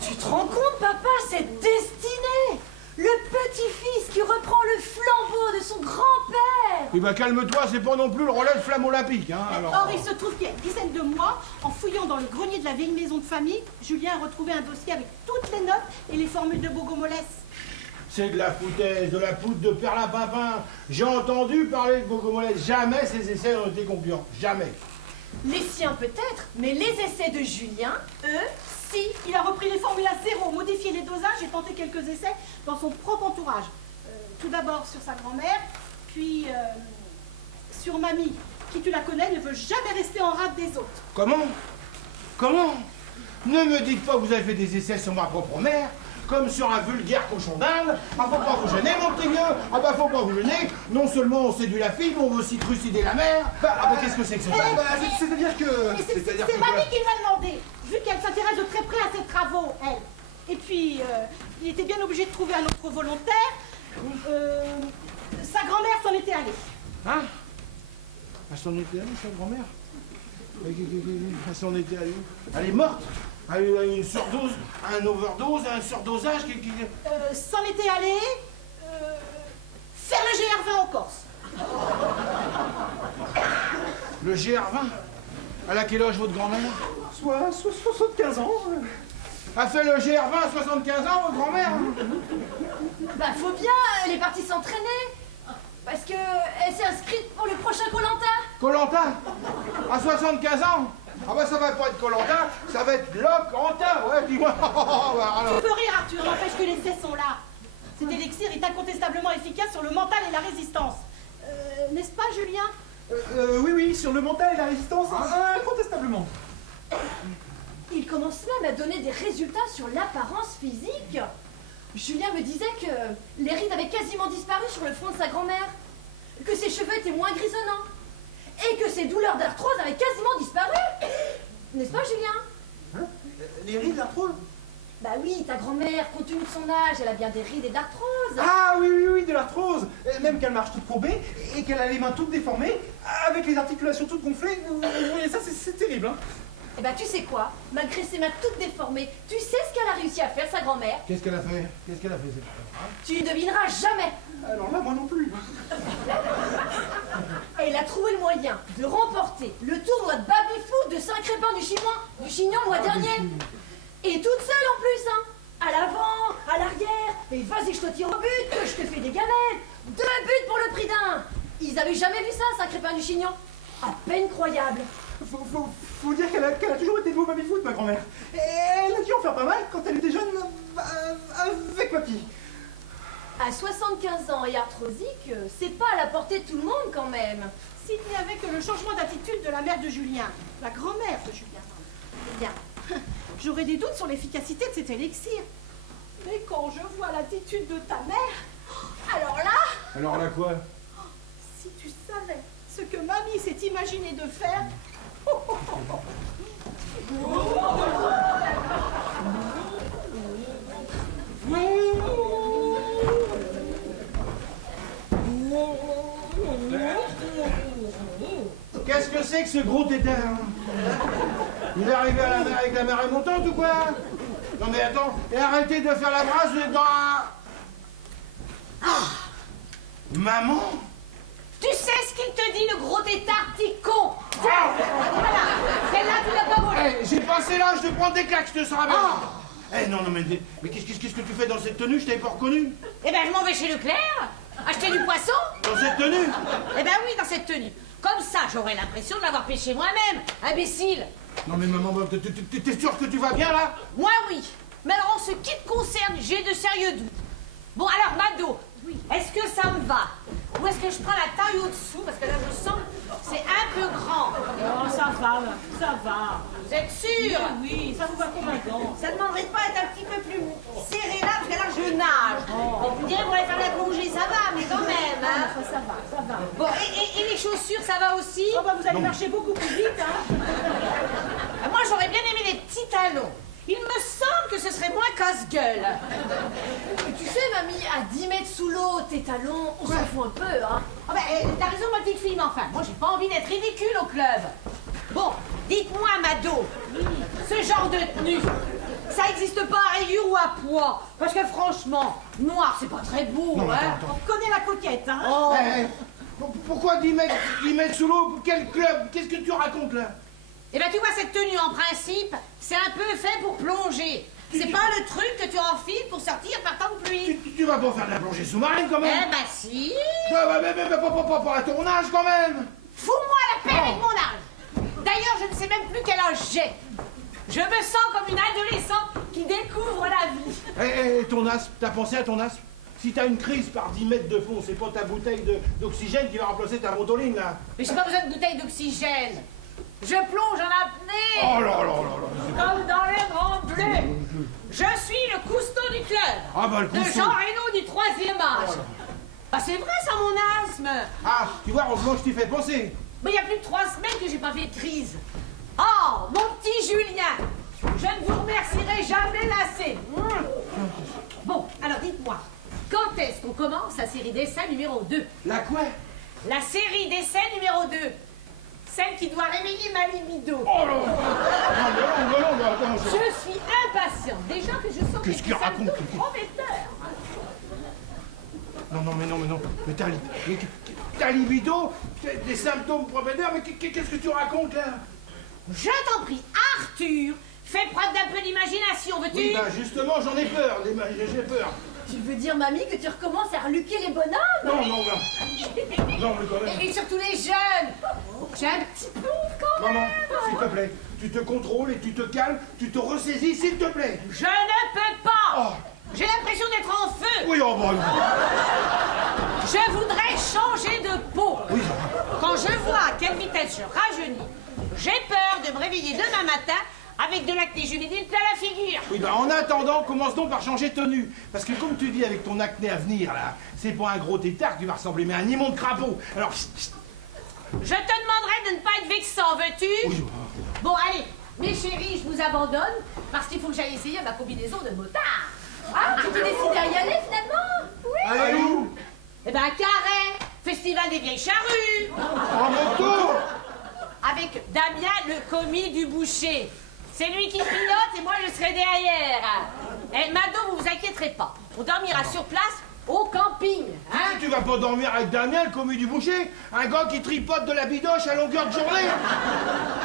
Tu te rends compte, papa, cette destinée? Le petit-fils qui reprend le flambeau de son grand-père. Eh ben calme-toi, c'est pas non plus le relais de flamme olympique, hein, alors. Or, il se trouve qu'il y a une dizaine de mois, en fouillant dans le grenier de la vieille maison de famille, Julien a retrouvé un dossier avec toutes les notes et les formules de Bogomolov. C'est de la foutaise, de la poudre de perlimpinpin. J'ai entendu parler de Bogomolets. Jamais ces essais n'ont été concluants. Jamais. Les siens peut-être, mais les essais de Julien, eux, si. Il a repris les formules à zéro, modifié les dosages et tenté quelques essais dans son propre entourage. Tout d'abord sur sa grand-mère, puis sur mamie, qui, tu la connais, ne veut jamais rester en rade des autres. Comment? Comment? Ne me dites pas que vous avez fait des essais sur ma propre mère, comme sur un vulgaire cochon d'Inde. Ah, faut pas vous gêner, mon petit vieux. Ah, bah, faut pas vous gêner. Non seulement on séduit la fille, mais on veut aussi trucider la mère. Ah, bah, qu'est-ce que c'est que ça? C'est-à-dire que... C'est mamie qui l'a demandé, vu qu'elle s'intéresse de très près à ses travaux, elle. Et puis, il était bien obligé de trouver un autre volontaire. Sa grand-mère s'en était allée. Hein? Elle s'en était allée, sa grand-mère? Elle s'en était allée où? Elle est morte? Elle a eu une surdose, un overdose, un surdosage S'en était allée faire le GR20 en Corse. Le GR20? Elle a quel âge, votre grand-mère? 75 ans. Elle fait le GR20 à 75 ans, votre grand-mère? Bah faut bien, elle est partie s'entraîner. Parce que elle s'est inscrite pour le prochain Koh-Lanta. Koh-Lanta? À 75 ans? Ah bah ça va pas être Koh-Lanta, ça va être Locanta, ouais, dis-moi. Tu peux rire, Arthur, n'empêche que les essais sont là. Cet élixir est incontestablement efficace sur le mental et la résistance. N'est-ce pas, Julien? Oui, sur le mental et la résistance, incontestablement. Il commence même à donner des résultats sur l'apparence physique. Julien me disait que les rides avaient quasiment disparu sur le front de sa grand-mère, que ses cheveux étaient moins grisonnants, et que ses douleurs d'arthrose avaient quasiment disparu. N'est-ce pas, Julien? Hein? Les rides d'arthrose? Bah oui, ta grand-mère, compte tenu de son âge, elle a bien des rides et d'arthrose. Ah oui, de l'arthrose. Même qu'elle marche toute courbée et qu'elle a les mains toutes déformées, avec les articulations toutes gonflées. Vous voyez ça, c'est terrible, hein? Eh ben tu sais quoi? Malgré ses mains toutes déformées, tu sais ce qu'elle a réussi à faire, sa grand-mère? Qu'est-ce qu'elle a fait? Qu'est-ce qu'elle a fait, cette femme? Tu ne devineras jamais. Alors là, moi non plus. Elle a trouvé le moyen de remporter le tournoi de baby-foot de Saint-Crépin du Chignon le mois dernier. Et toute seule en plus, hein. À l'avant, à l'arrière. Et vas-y, je te tire au but, que je te fais des gamelles. 2 buts pour le prix d'un. Ils avaient jamais vu ça, Saint-Crépin du Chignon. À peine croyable. Faut dire qu'elle a toujours été beau baby-foot, ma grand-mère. Et elle a dû en faire pas mal quand elle était jeune, avec papy. À 75 ans et arthrosique, c'est pas à la portée de tout le monde quand même. S'il n'y avait que le changement d'attitude de la mère de Julien, la grand-mère de Julien, eh bien, j'aurais des doutes sur l'efficacité de cet élixir. Mais quand je vois l'attitude de ta mère, alors là... Alors là quoi? Si tu savais ce que mamie s'est imaginé de faire... Qu'est-ce que c'est que ce gros tétard? Il est arrivé à la mer avec la marée montante ou quoi? Non mais attends, et arrêtez de faire la brasse, vous êtes dans un... Ah! Maman? Tu sais ce qu'il te dit, le gros tétard, petit con. Voilà, celle-là, tu l'as pas volée. J'ai passé l'âge de prendre des claques, je te sens bien. Non, mais qu'est-ce que tu fais dans cette tenue? Je t'avais pas reconnu. Eh ben, je m'en vais chez Leclerc, acheter du poisson. Dans cette tenue? Eh ben oui, dans cette tenue. Comme ça, j'aurai l'impression de l'avoir pêché moi-même, imbécile. Non mais maman, t'es sûre que tu vas bien là? Moi, oui. Mais alors, en ce qui te concerne, j'ai de sérieux doutes. Bon, alors, Mado, est-ce que ça me va? Ou est-ce que je prends la taille au-dessous? Parce que là, je sens que c'est un peu grand. Oh, ça va, ça va. Vous êtes sûr? Oui, ça vous va convaincant. Ça ne demanderait pas d'être un petit peu plus serré là, parce que là, je nage. Et vous direz, pour aller faire la plongée, ça va, mais quand même, hein. Ça va. Bon, et les chaussures, ça va aussi? Oh, bah, vous allez marcher beaucoup plus vite, hein. Moi, j'aurais bien aimé les petits talons. Il me semble que ce serait moins casse-gueule. Tu sais, mamie, à 10 mètres sous l'eau, tes talons, on s'en fout un peu, hein. Ah ben, t'as raison, ma petite fille, mais enfin, moi, j'ai pas envie d'être ridicule au club. Bon, dites-moi, Mado, ce genre de tenue, ça existe pas à rayures ou à poids? Parce que franchement, noir, c'est pas très beau, Non, hein. attends. On connaît la coquette, hein. Oh. Pourquoi 10 mètres sous l'eau? Quel club? Qu'est-ce que tu racontes là? Eh ben, tu vois, cette tenue, en principe, c'est un peu fait pour plonger. C'est pas le truc que tu enfiles pour sortir par temps de pluie. Tu vas pas faire de la plongée sous-marine quand même? Eh bah si. Mais pas à ton âge quand même. Fous-moi la paix avec mon âge. D'ailleurs, je ne sais même plus quel âge j'ai. Je me sens comme une adolescente qui découvre la vie. Ton asthme, t'as pensé à ton asthme? Si t'as une crise par 10 mètres de fond, c'est pas ta bouteille d'oxygène qui va remplacer ta ventoline, là. Mais j'ai pas besoin de bouteille d'oxygène. Je plonge en apnée. Oh là là là. Comme dans les grands bleus. Je suis le cousteau du club. Ah bah le De cousteau. Jean Reno du 3e âge. Bah c'est vrai ça mon asthme. Ah, tu vois, heureusement que je t'y fais penser. Mais il y a plus de 3 semaines que j'ai pas fait de crise. Oh, mon petit Julien. Je ne vous remercierai jamais assez. Bon, alors dites-moi. Quand est-ce qu'on commence la série d'essais numéro 2? La quoi? La série d'essais numéro 2. Celle qui doit réveiller ma libido. Oh là non, attends. Je suis impatiente. Déjà que je sens Qu'est-ce qu'il raconte? prometteur. Non. Mais ta libido, des symptômes prometteurs, mais qu'est-ce que tu racontes là? Je t'en prie, Arthur, fais preuve d'un peu d'imagination, veux-tu? Oui, bah justement, j'en ai peur, j'ai peur. Tu veux dire, mamie, que tu recommences à reluquer les bonhommes? Non, mais quand même. Et surtout les jeunes. J'ai un petit plouf quand même. Maman, s'il te plaît, tu te contrôles et tu te calmes, tu te ressaisis, s'il te plaît. Je ne peux pas. Oh. J'ai l'impression d'être en feu. Oui, oh bon. Je voudrais changer de peau. Oui. Quand je vois à quelle vitesse je rajeunis, j'ai peur de me réveiller demain matin avec de l'acné juvénile plein la figure. Oui, bah en attendant, commence donc par changer de tenue. Parce que comme tu dis avec ton acné à venir, là, c'est pas un gros tétard que tu vas ressembler, mais un immonde crapaud. Alors, Je te demanderai de ne pas être vexant, veux-tu? Oui. Bon, allez, mes chéris, je vous abandonne parce qu'il faut que j'aille essayer ma combinaison de motard. Ah, tu t'es décidé à y aller finalement? Oui. Allez où? Eh ben, Carré, Festival des Vieilles Charrues, En moto. avec Damien, le commis du boucher. C'est lui qui pilote et moi je serai derrière. Et Mado, vous vous inquiéterez pas. On dormira sur place au camping. Hein? Tu vas pas dormir avec Damien, le commis du boucher? Un gars qui tripote de la bidoche à longueur de journée?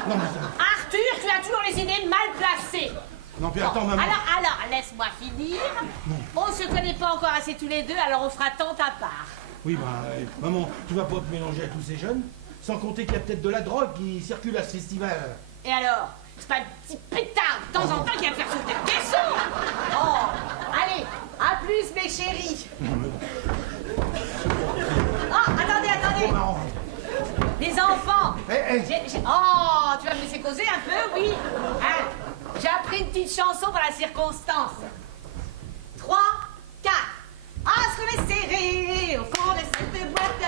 Non, mais ça... Arthur, tu as toujours les idées mal placées. Non, puis attends, maman. Alors, laisse-moi finir. On se connaît pas encore assez tous les deux, alors on fera tant à part. Oui, bah, maman, tu vas pas te mélanger à tous ces jeunes? Sans compter qu'il y a peut-être de la drogue qui circule à ce festival. Et alors? C'est pas un petit pétard de temps en temps qui va faire sauter le caisson. Oh, allez, à plus mes chéris. Oh, attendez. Oh, marrant. Les enfants. Eh. Oh, tu vas me laisser causer un peu, oui. Hein, j'ai appris une petite chanson pour la circonstance. 3, 4. À se lever serré au fond de cette boîte.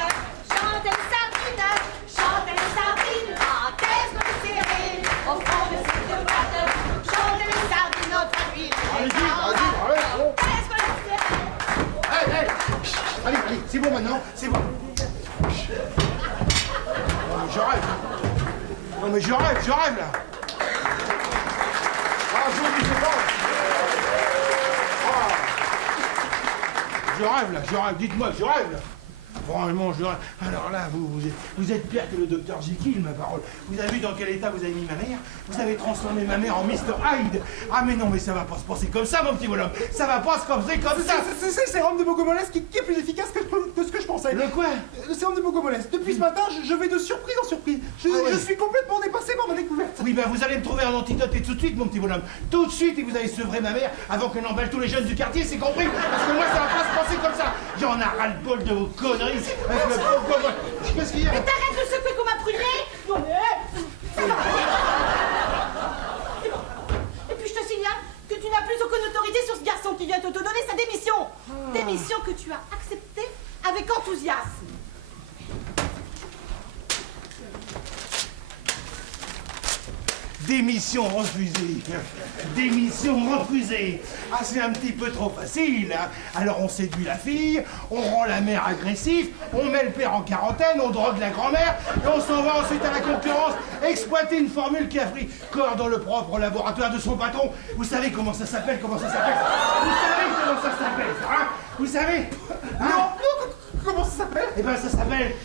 Chante les sardines, chante les sardines. Ah, qu'est-ce qu'on est serré au fond de cette boîte. Chante les sardines, notre vie. Allez, bon. Qu'est-ce qu'on est serré? Allez, c'est bon maintenant, c'est bon. Non mais je rêve là. Ah, je vous dis pas. Je rêve, dites-moi, je rêve là. Vraiment, je rêve. Alors là, vous êtes pire que le docteur Jekyll, ma parole. Vous avez vu dans quel état vous avez mis ma mère? Vous avez transformé ma mère en Mr. Hyde. Ah mais non, mais ça va pas se passer comme ça, mon petit bonhomme. Ça va pas se passer comme ça. C'est le sérum de Bogomolès qui est plus efficace que ce que je pensais. Le quoi? Le sérum de Bogomolès. Depuis ce matin, je vais de surprise en surprise. Je suis complètement dépassé par ma découverte. Oui, ben vous allez me trouver un antidote et tout de suite, mon petit bonhomme. Tout de suite, et vous allez sevrer ma mère avant qu'elle n'emballe tous les jeunes du quartier, c'est compris? Parce que moi, ça va pas se passer comme ça. J'en ai ras-le-bol de vos conneries avec le pauvre. Qu'est-ce qu'il y a? Mais t'arrêtes de secouer comme un prunier. Non mais... Et puis je te signale que tu n'as plus aucune autorité sur ce garçon qui vient te donner sa démission. Démission que tu as acceptée avec enthousiasme. Démission refusée. Démission refusée. Ah, c'est un petit peu trop facile. Hein. Alors on séduit la fille, on rend la mère agressive, on met le père en quarantaine, on drogue la grand-mère, et on s'en va ensuite à la concurrence exploiter une formule qui a pris corps dans le propre laboratoire de son patron. Vous savez comment ça s'appelle? Vous savez comment ça s'appelle, hein? Vous savez? Hein? Non, comment ça s'appelle? Eh ben ça s'appelle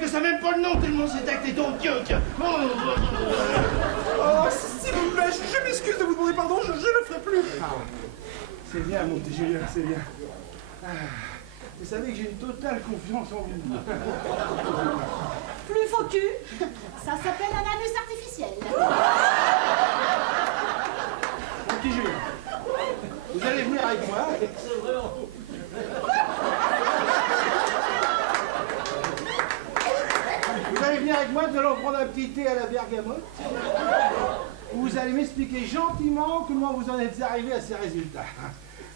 que ça n'a même pas le nom tellement c'est acté donc Dieu. Oh, s'il vous plaît, je m'excuse de vous demander pardon, je ne le ferai plus. C'est bien, mon petit Julien, c'est bien. Vous savez que j'ai une totale confiance en vous. Plus faux cul, ça s'appelle un anus artificiel. Mon petit Julien, vous allez venir avec moi. Vous allez venir avec moi, nous allons prendre un petit thé à la bergamote. Vous allez m'expliquer gentiment comment vous en êtes arrivé à ces résultats.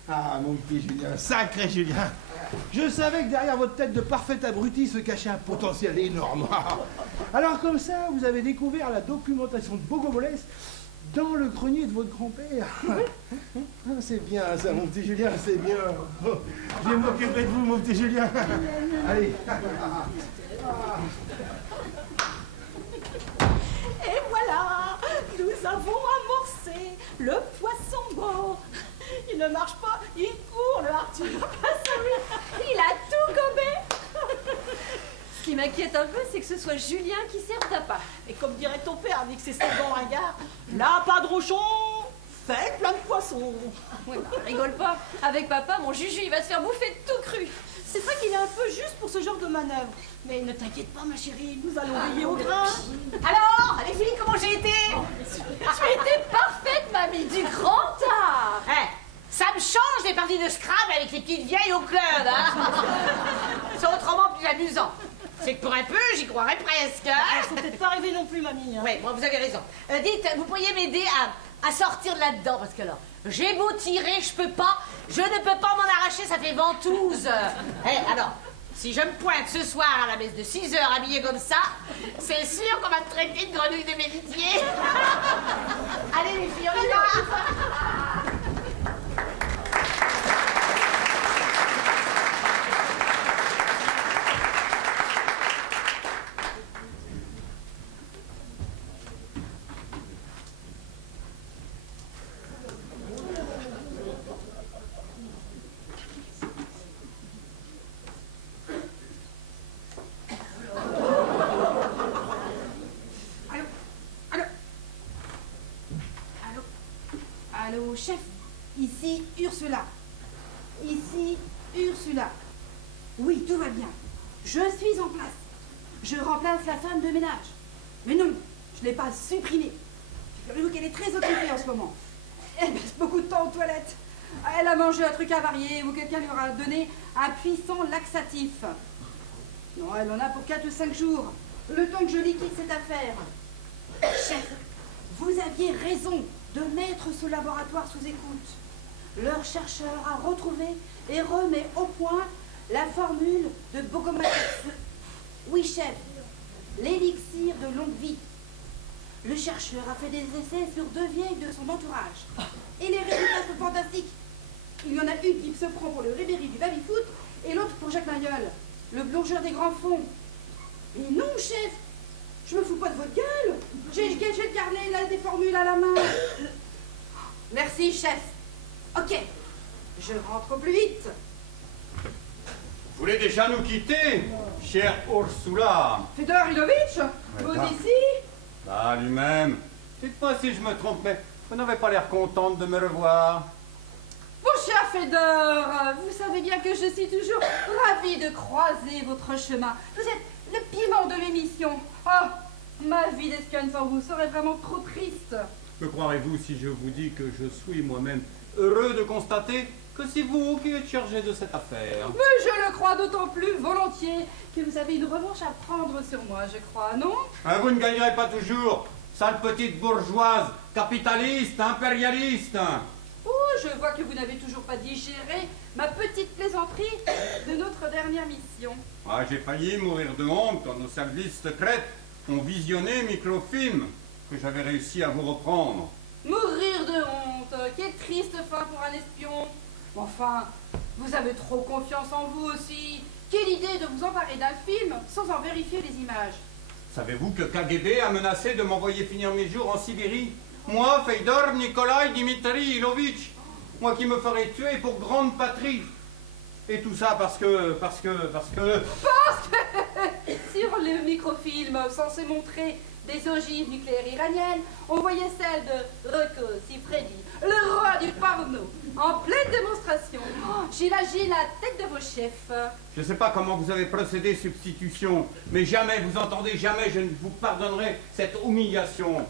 Ah, mon petit Julien, sacré Julien. Je savais que derrière votre tête de parfait abruti se cachait un potentiel énorme. Alors comme ça, vous avez découvert la documentation de Bogomolès dans le grenier de votre grand-père. Ah, c'est bien ça, mon petit Julien, c'est bien. Je vais m'occuper de vous, mon petit Julien. Allez. Et voilà, nous avons amorcé le poisson mort. Il ne marche pas, il court, le Arthur. Passe à lui. Il a tout gobé. Ce qui m'inquiète un peu, c'est que ce soit Julien qui sert papa. Et comme dirait ton père avec ses seconds ringards, là, pas de rochon, faites plein de poissons. Ouais, bah, rigole pas. Avec papa, mon Juju, il va se faire bouffer tout cru. C'est vrai qu'il est un peu juste pour ce genre de manœuvre. Mais ne t'inquiète pas, ma chérie, nous allons veiller au grain. Alors, les filles, comment j'ai été? Tu étais parfaite, mamie, du grand art. Ça me change des parties de Scrabble avec les petites vieilles au club, hein. C'est autrement plus amusant. C'est que pour un peu, j'y croirais presque, hein. Elles sont peut-être pas arrivées non plus, mamie. Hein. Oui, bon, vous avez raison. Dites, vous pourriez m'aider à sortir de là-dedans, parce que là, j'ai beau tirer, je ne peux pas m'en arracher, ça fait ventouse. Alors, si je me pointe ce soir à la messe de 6 heures habillée comme ça, c'est sûr qu'on va me traiter de grenouille de mélitier. Allez les filles, on y va. Allô, chef, ici Ursula. Ici Ursula. Oui, tout va bien. Je suis en place. Je remplace la femme de ménage. Mais non, je ne l'ai pas supprimée. Figurez-vous qu'elle est très occupée en ce moment. Elle passe beaucoup de temps aux toilettes. Elle a mangé un truc avarié ou quelqu'un lui aura donné un puissant laxatif. Non, elle en a pour 4 ou 5 jours. Le temps que je liquide cette affaire. Chef, vous aviez raison de mettre ce laboratoire sous écoute. Leur chercheur a retrouvé et remet au point la formule de Bogomolès. Oui, chef, l'élixir de longue vie. Le chercheur a fait des essais sur 2 vieilles de son entourage. Et les résultats sont fantastiques. Il y en a une qui se prend pour le Ribéry du baby-foot et l'autre pour Jacques Mayol, le plongeur des grands fonds. Mais non, chef, je me fous pas de votre gueule. J'ai le carnet là, des formules à la main. Merci, chef. Ok, je rentre au plus vite. Vous voulez déjà nous quitter, chère Ursula? Fedor Ilovitch, vous bah. ici? Bah, lui-même. Dites-moi si je me trompe, mais vous n'avez pas l'air contente de me revoir. Mon cher Fedor, vous savez bien que je suis toujours ravie de croiser votre chemin. Vous êtes le piment de l'émission. Oh, ma vie d'espionne sans vous serait vraiment trop triste. Me croirez-vous si je vous dis que je suis moi-même heureux de constater que c'est vous qui êtes chargé de cette affaire? Mais je le crois d'autant plus volontiers que vous avez une revanche à prendre sur moi, je crois, non? Hein, vous ne gagnerez pas toujours, sale petite bourgeoise, capitaliste, impérialiste. Oh, je vois que vous n'avez toujours pas digéré ma petite plaisanterie de notre dernière mission. Ah, j'ai failli mourir de honte quand nos services secrets ont visionné microfilms que j'avais réussi à vous reprendre. Mourir de honte, quelle triste fin pour un espion. Enfin, vous avez trop confiance en vous aussi. Quelle idée de vous emparer d'un film sans en vérifier les images. Savez-vous que KGB a menacé de m'envoyer finir mes jours en Sibérie? Moi, Fedor Nikolai Dimitri Ilovitch, moi qui me ferais tuer pour grande patrie. Et tout ça parce que... Sur le microfilm censé montrer des ogives nucléaires iraniennes, on voyait celle de Rocco Siffredi, le roi du porno, en pleine démonstration. Oh, j'imagine la tête de vos chefs. Je ne sais pas comment vous avez procédé, substitution, mais jamais, vous entendez, jamais je ne vous pardonnerai cette humiliation.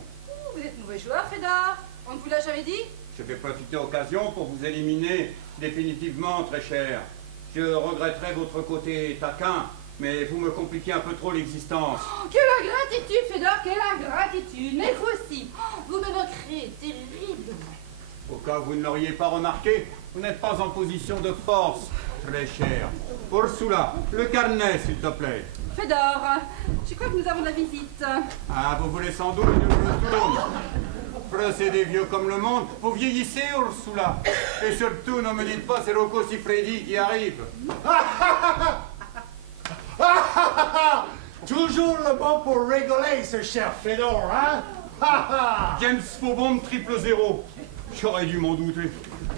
Vous êtes mauvais joueur, Fedor. On ne vous l'a jamais dit? Je vais profiter d'occasion pour vous éliminer définitivement, très cher. Je regretterai votre côté taquin, mais vous me compliquez un peu trop l'existence. Oh, quelle ingratitude, Fedor, quelle ingratitude. Mais vous aussi, vous me moquerez terriblement. Au cas où vous ne l'auriez pas remarqué, vous n'êtes pas en position de force, très cher. Ursula, le carnet, s'il te plaît. Fedor, je crois que nous avons de la visite. Ah, vous voulez sans doute que je tourne. Procédez vieux comme le monde. Vous vieillissez, Ursula. Et surtout, ne me dites pas c'est Rocco Siffredi qui arrive. Toujours le bon pour rigoler, ce cher Fedor, hein? James Faubourg, 000. J'aurais dû m'en douter.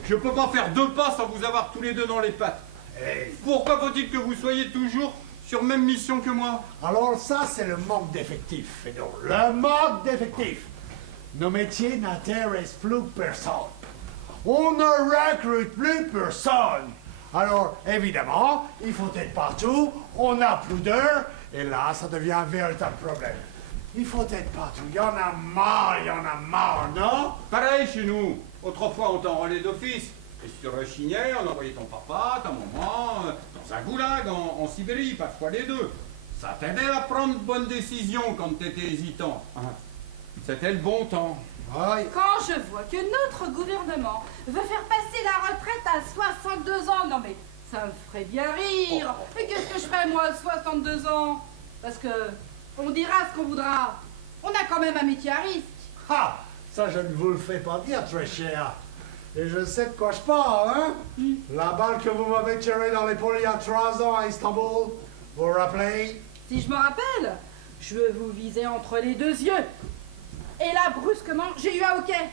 Je peux pas faire 2 pas sans vous avoir tous les deux dans les pattes. Hey. Pourquoi faut-il que vous soyez toujours sur même mission que moi? Alors ça, c'est le manque d'effectifs, Fedor. Le manque d'effectifs. Nos métiers n'intéressent plus personne. On ne recrute plus personne. Alors, évidemment, il faut être partout, on n'a plus d'heures, et là, ça devient un véritable problème. Il faut être partout, il y en a marre, non? Pareil chez nous. Autrefois, on t'enrôlait d'office. Et si tu rechignais, on envoyait ton papa, ta maman, dans un goulag en Sibérie, parfois les deux. Ça t'aidait à prendre de bonnes décisions quand t'étais hésitant. C'était le bon temps. Aïe. Quand je vois que notre gouvernement veut faire passer la retraite à 62 ans, non mais ça me ferait bien rire. Mais qu'est-ce que je ferais moi à 62 ans? Parce que on dira ce qu'on voudra. On a quand même un métier à risque. Ah, ça, je ne vous le fais pas dire, très cher. Et je sais de quoi je parle, hein? La balle que vous m'avez tirée dans l'épaule il y a 3 ans à Istanbul, vous vous rappelez? Si je me rappelle, je vous visais entre les 2 yeux. Et là, brusquement, j'ai eu un hoquet.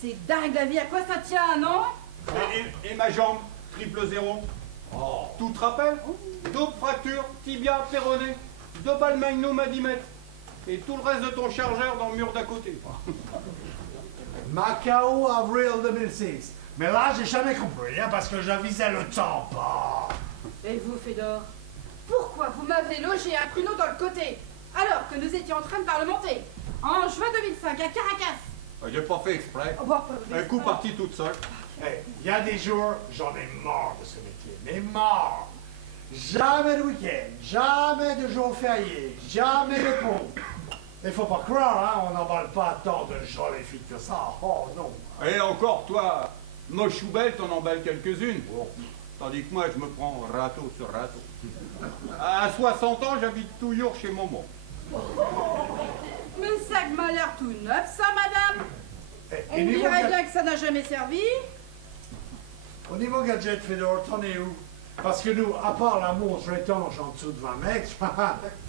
C'est dingue la vie, à quoi ça tient, non? Et ma jambe, 000. Oh. Tout te rappelle? Double fracture, tibia, péroné, 2 balles magnum à 10 mètres. Et tout le reste de ton chargeur dans le mur d'à côté. Macao, avril 2006. Mais là, j'ai jamais compris, hein, parce que j'avisais le temps pas. Et vous, Fedor, pourquoi vous m'avez logé un pruneau dans le côté, alors que nous étions en train de parlementer, en juin 2005, à Caracas? J'ai pas fait exprès. Oh, bah, Un coup parti toute seule. Hey, il y a des jours, j'en ai marre de ce métier, mais marre. Jamais de week-end, jamais de jour férié, jamais de pont. Il faut pas croire, hein, on n'emballe pas tant de jolies filles que ça. Oh non. Et encore, toi, moche ou belle, t'en emballes quelques-unes. Tandis que moi, je me prends râteau sur râteau. À 60 ans, j'habite toujours chez maman. Mais ça m'a l'air tout neuf, ça, madame. On dirait bien que ça n'a jamais servi. Au niveau gadget, Fedor, t'en es où? Parce que nous, à part la montre étanche en dessous de 20 mètres,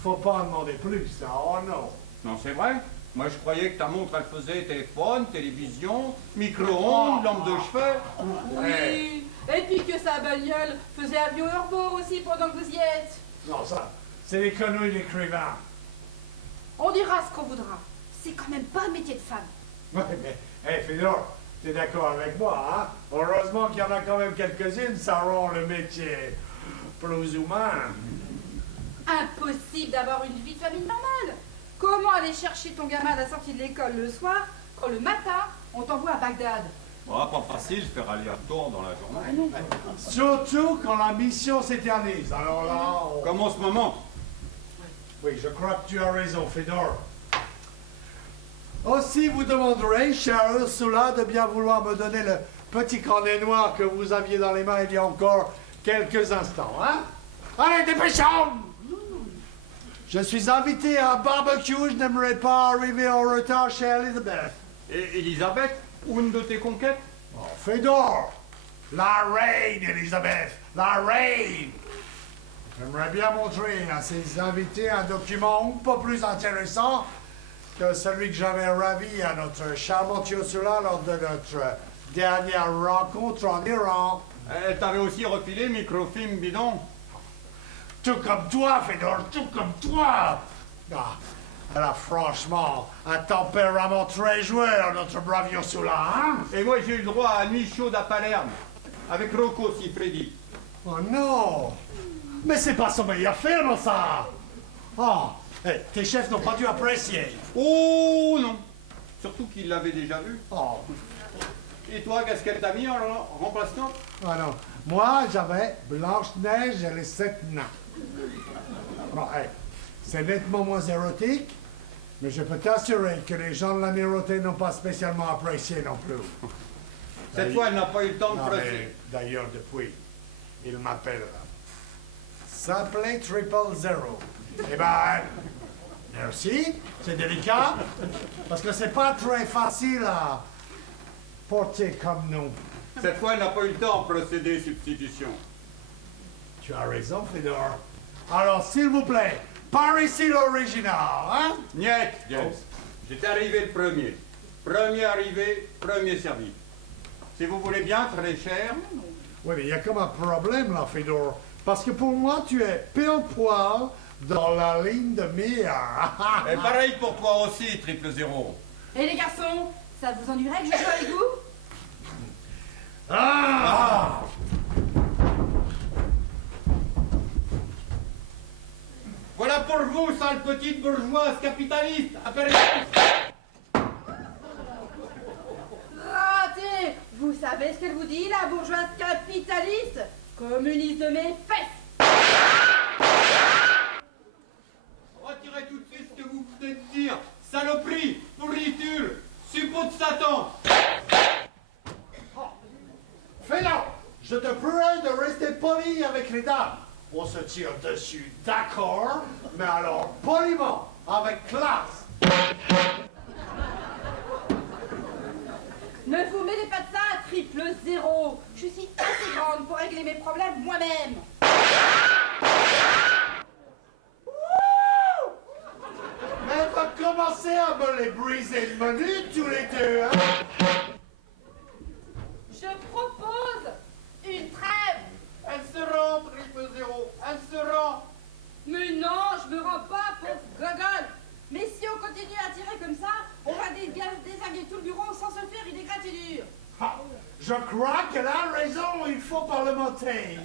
faut pas en demander plus, ça. Oh non. Non, c'est vrai. Moi, je croyais que ta montre, elle faisait téléphone, télévision, micro-ondes, lampe de chevet. Oui. Et puis que sa bagnole faisait avion urbain aussi pendant que vous y êtes. Non, ça, c'est les conneries d'écrivain. On dira ce qu'on voudra. C'est quand même pas un métier de femme. Ouais, mais, hey, Fedor, t'es d'accord avec moi, hein? Heureusement qu'il y en a quand même quelques-unes, ça rend le métier plus humain. Impossible d'avoir une vie de famille normale. Comment aller chercher ton gamin à la sortie de l'école le soir, quand le matin, on t'envoie à Bagdad? Bon, pas facile de faire aller-retour dans la journée. Surtout quand la mission s'éternise. Alors là, on... Comme en ce moment. Oui, je crois que tu as raison, Fedor. Aussi, vous demanderez, chère Ursula, de bien vouloir me donner le petit carnet noir que vous aviez dans les mains il y a encore quelques instants, hein? Allez, dépêchons! Je suis invité à un barbecue, je n'aimerais pas arriver en retard chez Elizabeth. Et Elisabeth, une de tes conquêtes? Oh, Fedor! La reine, Elizabeth! La reine! J'aimerais bien montrer à ces invités un document pas plus intéressant que celui que j'avais ravi à notre charmante Ursula lors de notre dernière rencontre en Iran. Elle t'avait aussi refilé microfilm bidon. Tout comme toi, Fedor, tout comme toi. Ah, elle a franchement un tempérament très joueur, notre brave Ursula, hein? Et moi, j'ai eu le droit à une nuit chaude à Palerme, avec Rocco Siffredi. Oh non! Mais c'est pas son meilleur film, ça! Oh, hey, tes chefs n'ont pas dû apprécier. Oh non! Surtout qu'il l'avait déjà vu. Oh, Et toi, qu'est-ce qu'elle t'a mis en remplacement? ah non. Moi, j'avais Blanche-Neige et les 7 nains. Bon, hey, c'est nettement moins érotique, mais je peux t'assurer que les gens de l'amirauté n'ont pas spécialement apprécié non plus. Cette fois, elle n'a pas eu le temps de Non, presser. mais d'ailleurs, depuis, il m'appelle Simple Triple Zero. Eh ben, merci, c'est délicat, parce que c'est pas très facile à porter comme nom. Cette fois, elle n'a pas eu le temps de procéder substitution. Tu as raison, Fedor. Alors, s'il vous plaît, par ici l'original, hein? Niet, James. J'étais arrivé le premier. Premier arrivé, premier servi. Si vous voulez bien, très cher. Oui, mais il y a comme un problème là, Fedor. Parce que pour moi, tu es pile poil dans la ligne de mire. Et pareil pour toi aussi, triple zéro. Et les garçons, ça vous ennuierait que je joue avec vous? Ah! Voilà pour vous, sale petite bourgeoise capitaliste. Appelez. Raté! Vous savez ce qu'elle vous dit, la bourgeoise capitaliste? Communiste de mes fesses! Retirez tout de suite ce que vous venez de dire. Saloperie, pourriture, suppôt de Satan. Fedor, je te prie de rester poli avec les dames. On se tire dessus, d'accord, mais alors poliment, avec classe. Ne vous mêlez pas de ça, triple zéro! Je suis assez grande pour régler mes problèmes moi-même! Mais va commencer à me les briser de menu tous les deux, hein? Je propose une trêve! Elle se rend, triple zéro. Elle se rend. Mais non, je me rends pas, pauvre gogol! Mais si on continue à tirer comme ça, on va désinguer tout le bureau sans se faire une égratignure! Ah, je crois qu'elle a raison, il faut parlementer.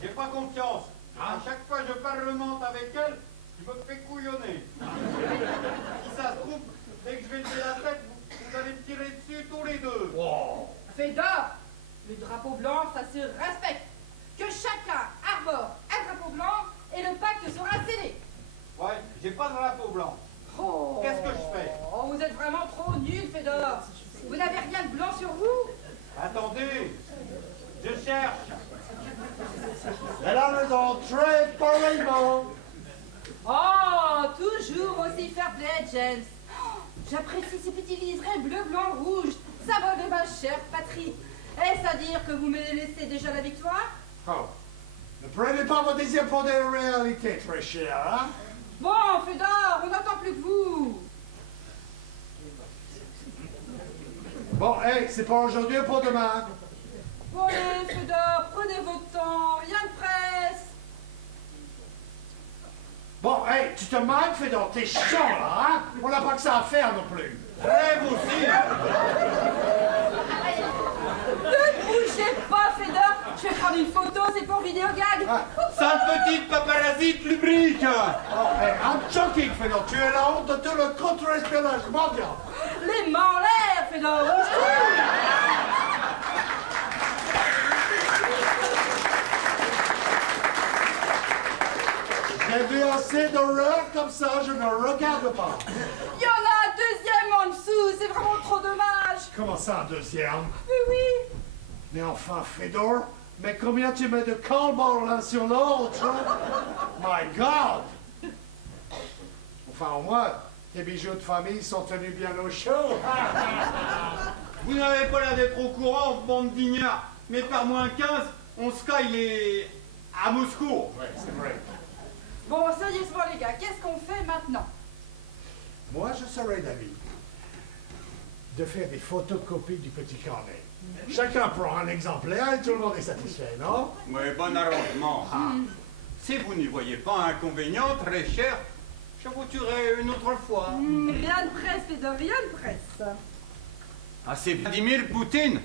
J'ai pas confiance. À chaque fois que je parlemente avec elle, je me fais couillonner. Si ça se trouve, dès que je vais lever la tête, vous allez me tirer dessus tous les deux. Oh. Fedor, le drapeau blanc, ça se respecte. Que chacun arbore un drapeau blanc et le pacte sera scellé. Ouais, j'ai pas de drapeau blanc. Oh. Qu'est-ce que je fais? Oh, vous êtes vraiment trop nul, Fedor. Vous n'avez rien de blanc sur vous? Attendez, je cherche. Elle a raison, très poliment. Oh, toujours aussi fair-play, James. Oh, j'apprécie ces petits liserés bleu, blanc, rouge. Ça va de ma chère patrie. Est-ce à dire que vous me laissez déjà la victoire? Oh. Ne prenez pas vos désirs pour des réalités, très cher, hein? Bon, Fedor, on n'entend plus que vous. Bon, hey, c'est pour aujourd'hui et pour demain. Bon, allez, Fedor, prenez votre temps, rien de presse. Bon, hey, tu te manques, Fedor, t'es chiant, là, hein? On n'a pas que ça à faire non plus. Rêve aussi. Ne bougez pas, Fedor. Je vais prendre une photo, c'est pour vidéogag. Sale petite paparazite lubrique. Oh, hey, I'm joking, Fedor, tu es la honte de tout le contre-espionnage mondial. Les mains en l'air, Fedor. J'ai vu assez d'horreur comme ça, je ne regarde pas. Il y en a un deuxième en dessous, c'est vraiment trop dommage. Comment ça, un deuxième? Mais oui. Mais enfin, Fedor, mais combien tu mets de call l'un sur l'autre? My God! Enfin, au moins, tes bijoux de famille sont tenus bien au chaud. Vous n'avez pas l'air d'être au courant, bande d'ignards. Mais par moins 15, on se caille les... à Moscou. Ouais, c'est vrai. Bon, sérieusement, les gars, qu'est-ce qu'on fait maintenant? Moi, je serais d'avis de faire des photocopies du petit carnet. Chacun prend un exemplaire et tout le monde est satisfait, non? Oui, bon arrangement. Si vous n'y voyez pas inconvénient, très cher, je vous tuerai une autre fois. Rien de presse, Fédor, rien de presse. Ah, c'est Vladimir Poutine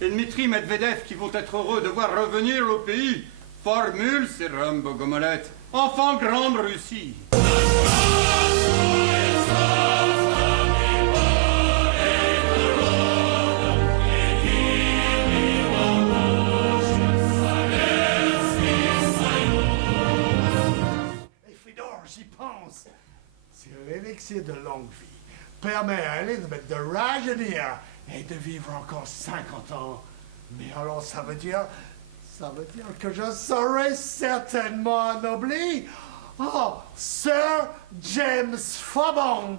et Dmitri Medvedev qui vont être heureux de voir revenir au pays. Formule, Sérum Bogomolets, enfant grande Russie. J'y pense. Si l'élixir de longue vie permet à Elisabeth de rajeunir et de vivre encore 50 ans, mais alors ça veut dire que je serai certainement anobli. Oh, Sir James Fabond.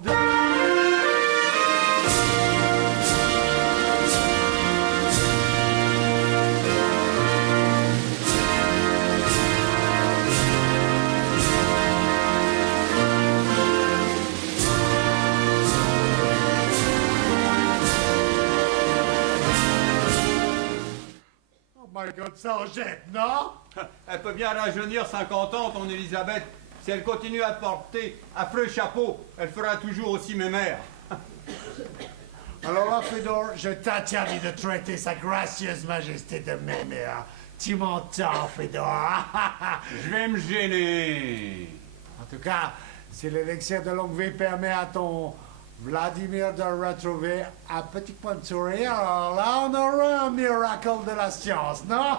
Comme ça, on jette, non? Elle peut bien rajeunir 50 ans, ton Elisabeth. Si elle continue à porter affreux chapeau, elle fera toujours aussi mémère. Alors là, Fédor, je t'interdis de traiter sa gracieuse majesté de mémère. Tu m'entends, Fédor? Je vais me gêner. En tout cas, si l'élixir de longue vie permet à ton Vladimir de retrouver un petit point de sourire, alors là, on aura un miracle de la science, non?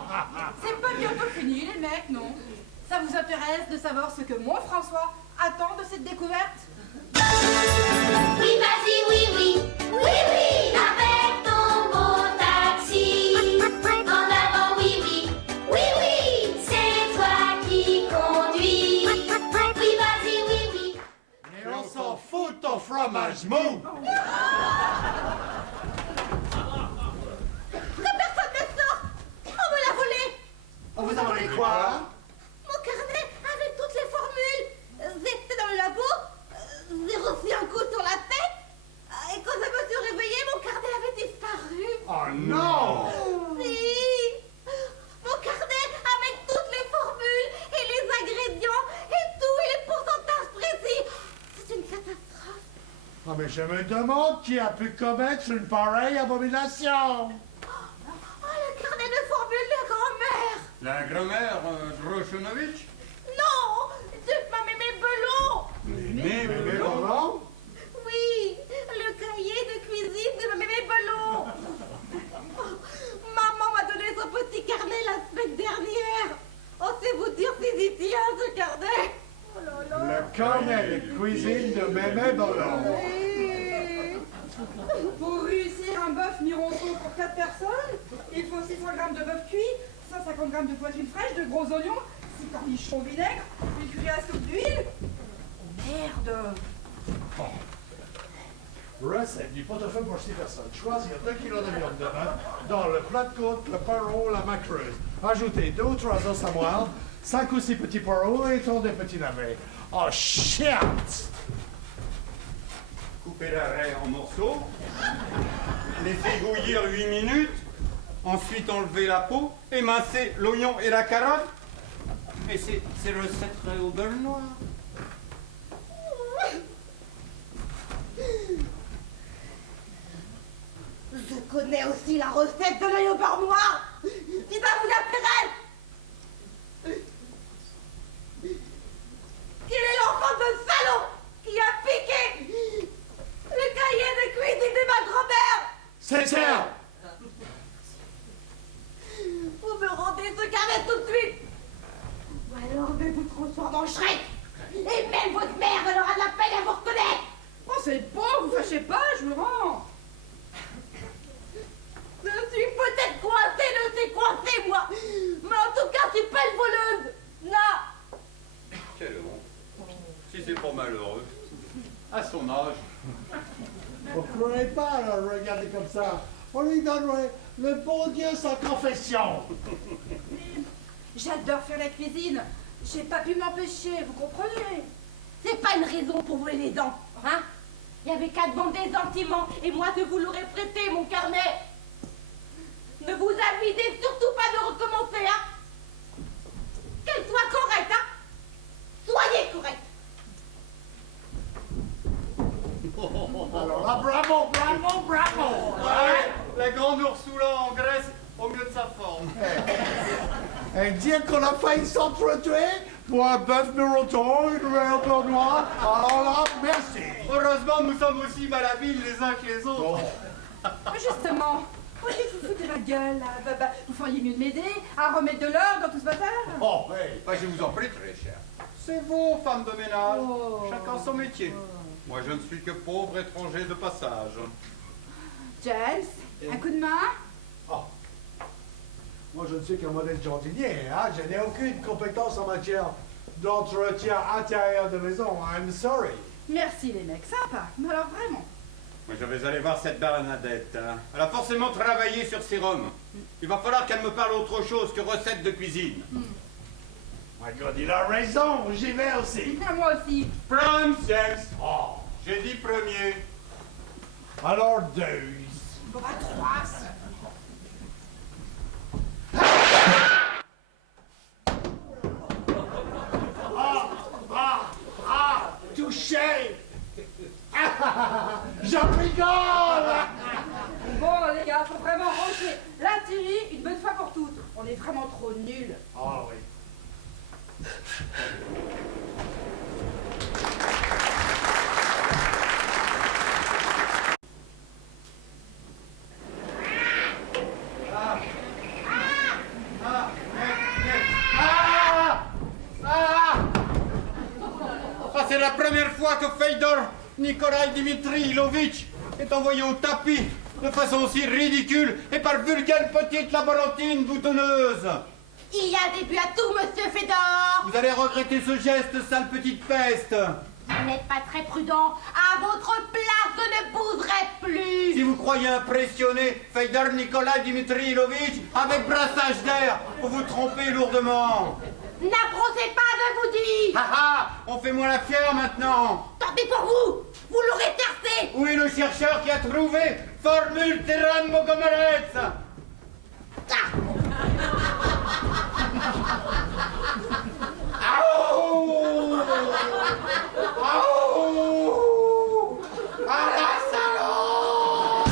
C'est pas bientôt fini, les mecs, non? Ça vous intéresse de savoir ce que mon François attend de cette découverte? Oui, vas-y, oui, oui, oui, oui, avec ton beau taxi. En avant, oui, oui, oui, oui, c'est toi qui conduis. Oui, vas-y, oui, oui. Mais on s'en fout de ton fromage mou! Que personne ne sorte! On me l'a volé! On vous a volé quoi? Mon carnet avec toutes les formules! J'étais dans le labo, j'ai reçu un coup sur la tête, et quand je me suis réveillée, mon carnet avait disparu! Oh non! Si! Mon carnet avec toutes les formules, et les ingrédients, et tout, et les pourcentages précis! C'est une catastrophe! Oh, mais je me demande qui a pu commettre une pareille abomination! Oh, le carnet de formules de grand-mère! La grand-mère Drochonovitch? Non! De ma mémé Belon! Mais Belon? Oui! Le cahier de cuisine de ma mémé Belon! Maman m'a donné son petit carnet la semaine dernière! Oh, c'est vous dire si j'y tiens, ce carnet! Oh là là! Le carnet de cuisine de Mémé Belon. Pour réussir un bœuf mironton pour 4 personnes, il faut 600 grammes de bœuf cuit, 150 grammes de poitrine fraîche, de gros oignons, 6 cornichons au vinaigre, une cuillère à soupe d'huile. Merde! Recette du pot-au-feu pour 6 personnes. Choisir 2 kg de viande de bœuf dans le plat de côte, le poireau, la macreuse. Ajouter 2 ou 3 os à moelle, 5 ou 6 petits poireaux et ton des petits navets. Oh, shit! couper la raie en morceaux, les égouillir 8 minutes, ensuite enlever la peau, émincer l'oignon et la carotte. Et c'est recette au beurre noir. Je connais aussi la recette de l'œil au beurre noir. Si ça vous intéresse. Quel est l'enfant de salaud qui a piqué le cahier de cuisine de ma grand-mère? C'est ça! Vous me rendez ce carnet tout de suite. Ou alors je vous transforme en Shrek. Et même votre mère, elle aura de la peine à vous reconnaître. Oh, c'est bon, vous fâchez pas, je vous rends. Je suis peut-être coincée, je suis coincée, moi. Mais en tout cas, je suis pas une voleuse. Non. Quelle honte. Si c'est pour malheureux. À son âge. Vous ne croyez pas à le regarder comme ça. On lui donnerait le bon Dieu sans confession. J'adore faire la cuisine. J'ai pas pu m'empêcher, vous comprenez? C'est pas une raison pour voler les dents, hein? Il y avait qu'à demander gentiment, et moi je vous l'aurais prêté, mon carnet. Ne vous avisez surtout pas de recommencer, hein? Qu'elle soit correcte, hein? Bravo, bravo, bravo. Ouais, la grande Ursula en Grèce, au mieux de sa forme. Et dire qu'on a failli s'entretuer pour un bœuf mouton, une beurre noire, alors là, merci. Heureusement, nous sommes aussi malhabiles les uns que les autres. Mais justement, au lieu de vous foutre la gueule, là, vous feriez mieux de m'aider à remettre de l'ordre dans tout ce bazar. Oh, Oui, bah, je vous en prie, très cher. C'est vous, femme de ménage. Chacun son métier. Moi, je ne suis que pauvre étranger de passage. James, un coup de main? oh. Moi, je ne suis qu'un modèle jardinier, hein. Je n'ai aucune compétence en matière d'entretien intérieur de maison. I'm sorry. Merci les mecs, sympa. Mais alors vraiment. Moi, je vais aller voir cette Bernadette. Hein. Elle a forcément travaillé sur ses rhums. Il va falloir qu'elle me parle autre chose que recettes de cuisine. My God, il a raison, j'y vais aussi. Ah, moi aussi. Frances, Oh. j'ai dit premier. Alors, deux. Bon, bah, 3. Touché. J'en rigole. Bon, les gars, faut vraiment ranger la Thierry une bonne fois pour toutes. On est vraiment trop nuls. Oh oui. Ah, c'est la première fois que Fedor Nikolai Dimitrilovitch est envoyé au tapis de façon aussi ridicule et par vulgaire petite laborantine boutonneuse. Il y a un début à tout, monsieur Fedor. Vous allez regretter ce geste, sale petite peste. Vous n'êtes pas très prudent. À votre place, je ne bougerai plus. Si vous croyez impressionner Fedor Nikolai Dimitrilovitch avec brassage d'air, vous vous trompez lourdement. N'approchez pas, je vous dis. Ah ah, on fait moins la fière maintenant. Tant pis pour vous. Vous l'aurez tercé. Où est le chercheur qui a trouvé formule Terran Mogomerets? Aouh! Aouh! À la salon!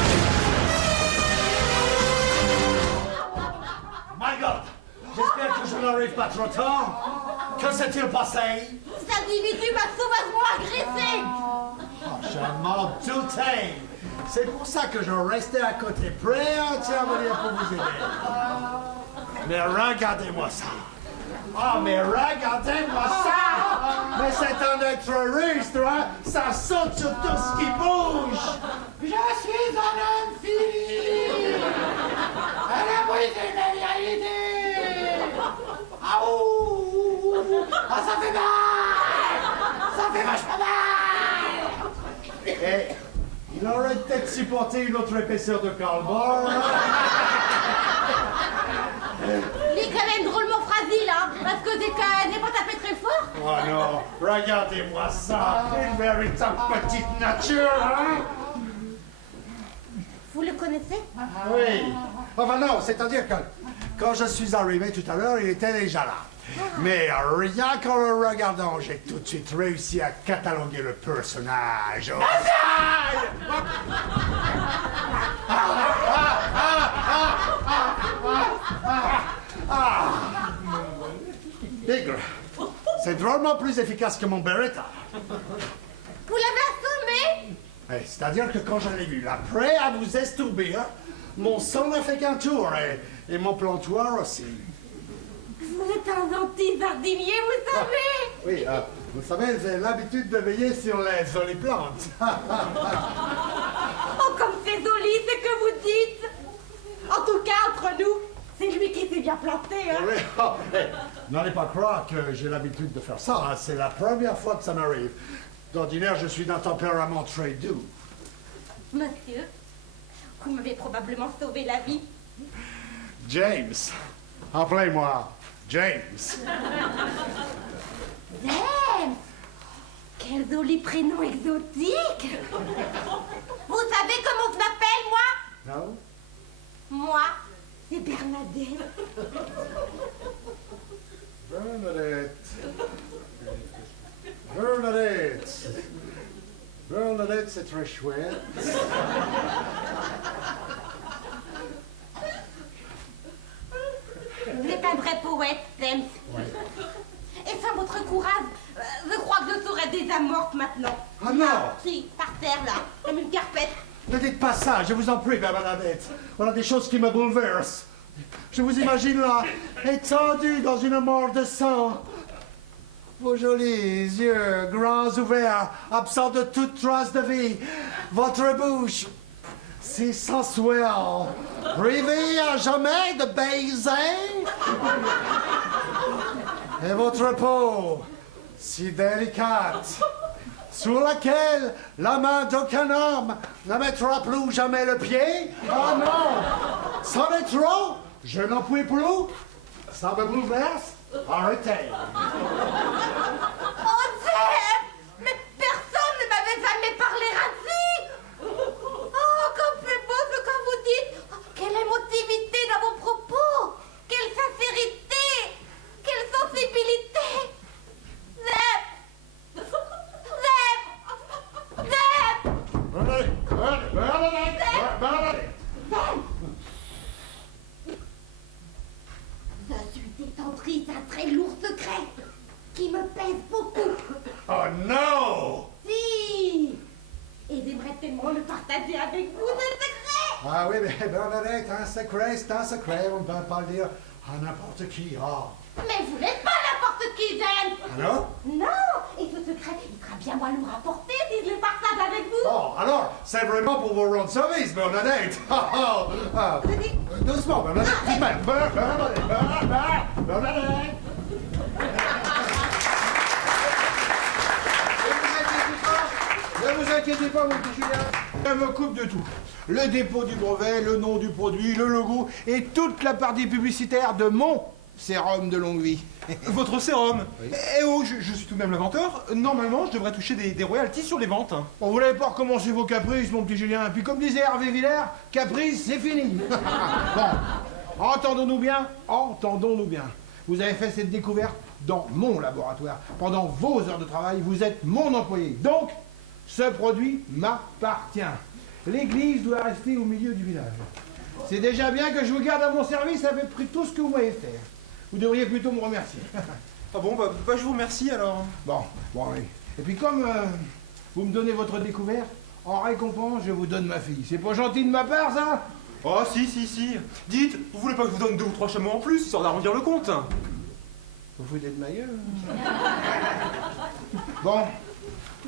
My God. J'espère que je n'arrive pas trop tard. Que s'est-il passé? Cet individu m'a sauvagement agressé. Je m'en doutais. C'est pour ça que je restais à côté, prêt à intervenir pour vous aider. Mais regardez-moi ça. Ah, mais regardez-moi ça. Mais c'est un être russe, toi. Ça saute sur tout ce qui bouge. Je suis un homme fini. Elle a brisé la vérité. Ah, ouh. Ah, ça fait mal. Ça fait vachement mal. Et il aurait peut-être supporté une autre épaisseur de cardboard. Il est quand même drôlement fragile, hein, parce que n'est pas tapé très fort. Oh non, regardez-moi ça. Une véritable petite nature, hein? Vous le connaissez? Oui. Enfin non, c'est-à-dire que quand je suis arrivé tout à l'heure, il était déjà là. Mais rien qu'en le regardant, j'ai tout de suite réussi à cataloguer le personnage. Bigre, c'est drôlement plus efficace que mon Beretta. Vous l'avez assommé? C'est-à-dire que quand je l'ai vu là, prêt à vous estourbir, mon sang n'a fait qu'un tour et mon plantoir aussi. Vous êtes un gentil jardinier, vous savez. Oui, vous savez, j'ai l'habitude de veiller sur les jolies plantes. Oh, comme c'est joli ce que vous dites. En tout cas, entre nous, c'est lui qui s'est bien planté, hein. Oui, n'allez pas croire que j'ai l'habitude de faire ça, hein. C'est la première fois que ça m'arrive. D'ordinaire, je suis d'un tempérament très doux. Monsieur, vous m'avez probablement sauvé la vie. James, appelez-moi James. James, quel joli prénom exotique. Vous savez comment je m'appelle, moi? Non? Moi, c'est Bernadette. Bernadette. Bernadette. Bernadette, c'est très chouette. Vous êtes un vrai poète, James. Ouais. Et sans votre courage, je crois que je serais déjà morte maintenant. Ah non! Si, par terre, là, comme une carpette. Ne dites pas ça, je vous en prie, Bernadette. Voilà des choses qui me bouleversent. Je vous imagine là, étendu dans une mort de sang. Vos jolis yeux grands ouverts, absents de toute trace de vie. Votre bouche, si sensuelle, privée à jamais de baiser. Et votre peau, si délicate, sur laquelle la main d'aucun homme ne mettra plus jamais le pied. Oh non! C'en est trop! Je n'en puis plus! Ça me bouleverse! Arrêtez! Oh, James! Mais personne ne m'avait jamais parlé ainsi! Oh, comme c'est beau ce que vous dites! Oh, quelle émotivité dans vos propos! Quelle sincérité! Quelle sensibilité! James! James! Je suis détendrie d'un très lourd secret qui me pèse beaucoup. Oh non! Si! Et j'aimerais tellement le partager avec vous, ce secret! Ah oui, mais Bernadette, un secret, c'est un secret. On ne peut pas le dire à n'importe qui. Oh. Mais vous n'êtes pas n'importe qui, James! Ah non? Non! Et ce secret, il sera bien moi le rapporter si je le partage avec vous! Oh, alors, c'est vraiment pour vous rendre service, Bernadette. Doucement, Bernadette. Bernadette. Ne vous inquiétez pas, mon petit Julien. Je me coupe de tout. Le dépôt du brevet, le nom du produit, le logo et toute la partie publicitaire de mon sérum de longue vie. Votre sérum. Oui. Eh oh, je suis tout de même l'inventeur. Normalement, je devrais toucher des royalties sur les ventes. Bon, vous n'avez pas recommencé vos caprices, mon petit Julien. Puis comme disait Hervé Villers, caprice, c'est fini. Bon, entendons-nous bien, entendons-nous bien. Vous avez fait cette découverte dans mon laboratoire. Pendant vos heures de travail, vous êtes mon employé. Donc, ce produit m'appartient. L'église doit rester au milieu du village. C'est déjà bien que je vous garde à mon service avec tout ce que vous m'avez fait. Vous devriez plutôt me remercier. Ah bon, bah je vous remercie alors. Bon, oui. Et puis comme vous me donnez votre découverte, en récompense, je vous donne ma fille. C'est pas gentil de ma part, ça? Oh si. Dites, vous voulez pas que je vous donne 2 ou 3 chameaux en plus, histoire d'arrondir le compte? Vous foutez de ma gueule? Bon,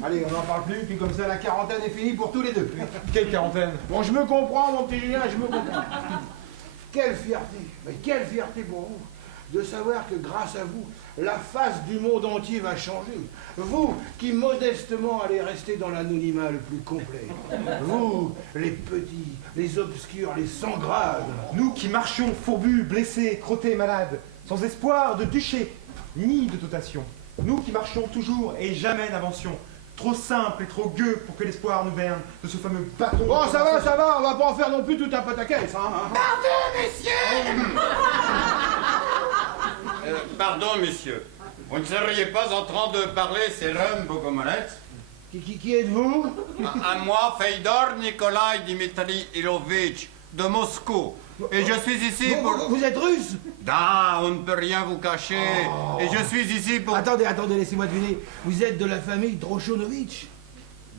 allez, on n'en parle plus, puis comme ça, la quarantaine est finie pour tous les deux. Quelle quarantaine? Bon, je me comprends, mon petit Julien, je me comprends. Quelle fierté, mais quelle fierté pour vous de savoir que grâce à vous, la face du monde entier va changer. Vous, qui modestement allez rester dans l'anonymat le plus complet. Vous, les petits, les obscurs, les sans grade. Nous qui marchions fourbus, blessés, crottés, malades, sans espoir de duché, ni de dotation. Nous qui marchions toujours et jamais n'avancions. Trop simple et trop gueux pour que l'espoir nous berne de ce fameux bâton. Bon, ça va, on va pas en faire non plus tout un pataquès, hein. Pardon, messieurs! Pardon, monsieur. Vous ne seriez pas en train de parler sérum Bogomolets? Qui êtes-vous? À moi, Feodor Nikolai Dimitri Ilovitch, de Moscou. Et je suis ici pour... Vous êtes russe? Ah, on ne peut rien vous cacher. Et je suis ici pour... Attendez, laissez-moi deviner. Vous êtes de la famille Drochonovitch?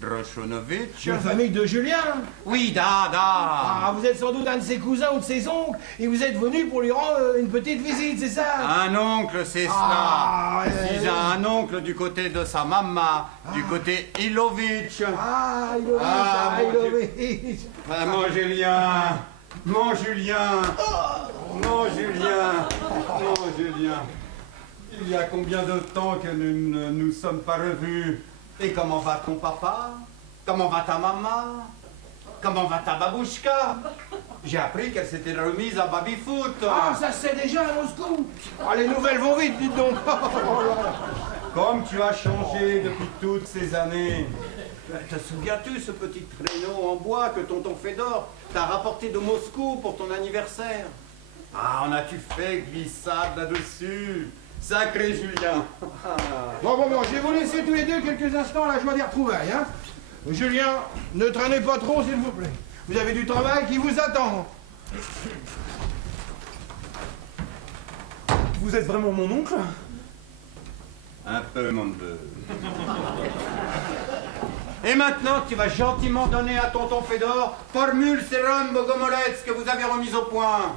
Drochonovitch? De la famille de Julien? Oui, Ah, vous êtes sans doute un de ses cousins ou de ses oncles, et vous êtes venu pour lui rendre une petite visite, c'est ça? Un oncle, c'est Ah, cela. Il a un oncle du côté de sa maman, du côté Ilovitch. Ah, Ilovitch. Ah, mon Julien, mon Julien, mon Julien, mon Julien. Il y a combien de temps que nous ne nous sommes pas revus? Et comment va ton papa? Comment va ta maman? Comment va ta babouchka? J'ai appris qu'elle s'était remise à baby-foot. Ah, ça se sait déjà à Moscou. Ah, les nouvelles vont vite, dites donc. Comme tu as changé depuis toutes ces années. Te souviens-tu ce petit traîneau en bois que tonton Fédor t'a rapporté de Moscou pour ton anniversaire? Ah, en as-tu fait glissade là-dessus? Sacré Julien. Bon, je vais vous laisser tous les deux quelques instants à la joie des retrouvailles, hein. Julien, ne traînez pas trop, s'il vous plaît. Vous avez du travail qui vous attend. Vous êtes vraiment mon oncle? Un peu, mon neveu. Et maintenant, tu vas gentiment donner à tonton Fédor formule sérum Bogomolets que vous avez remise au point.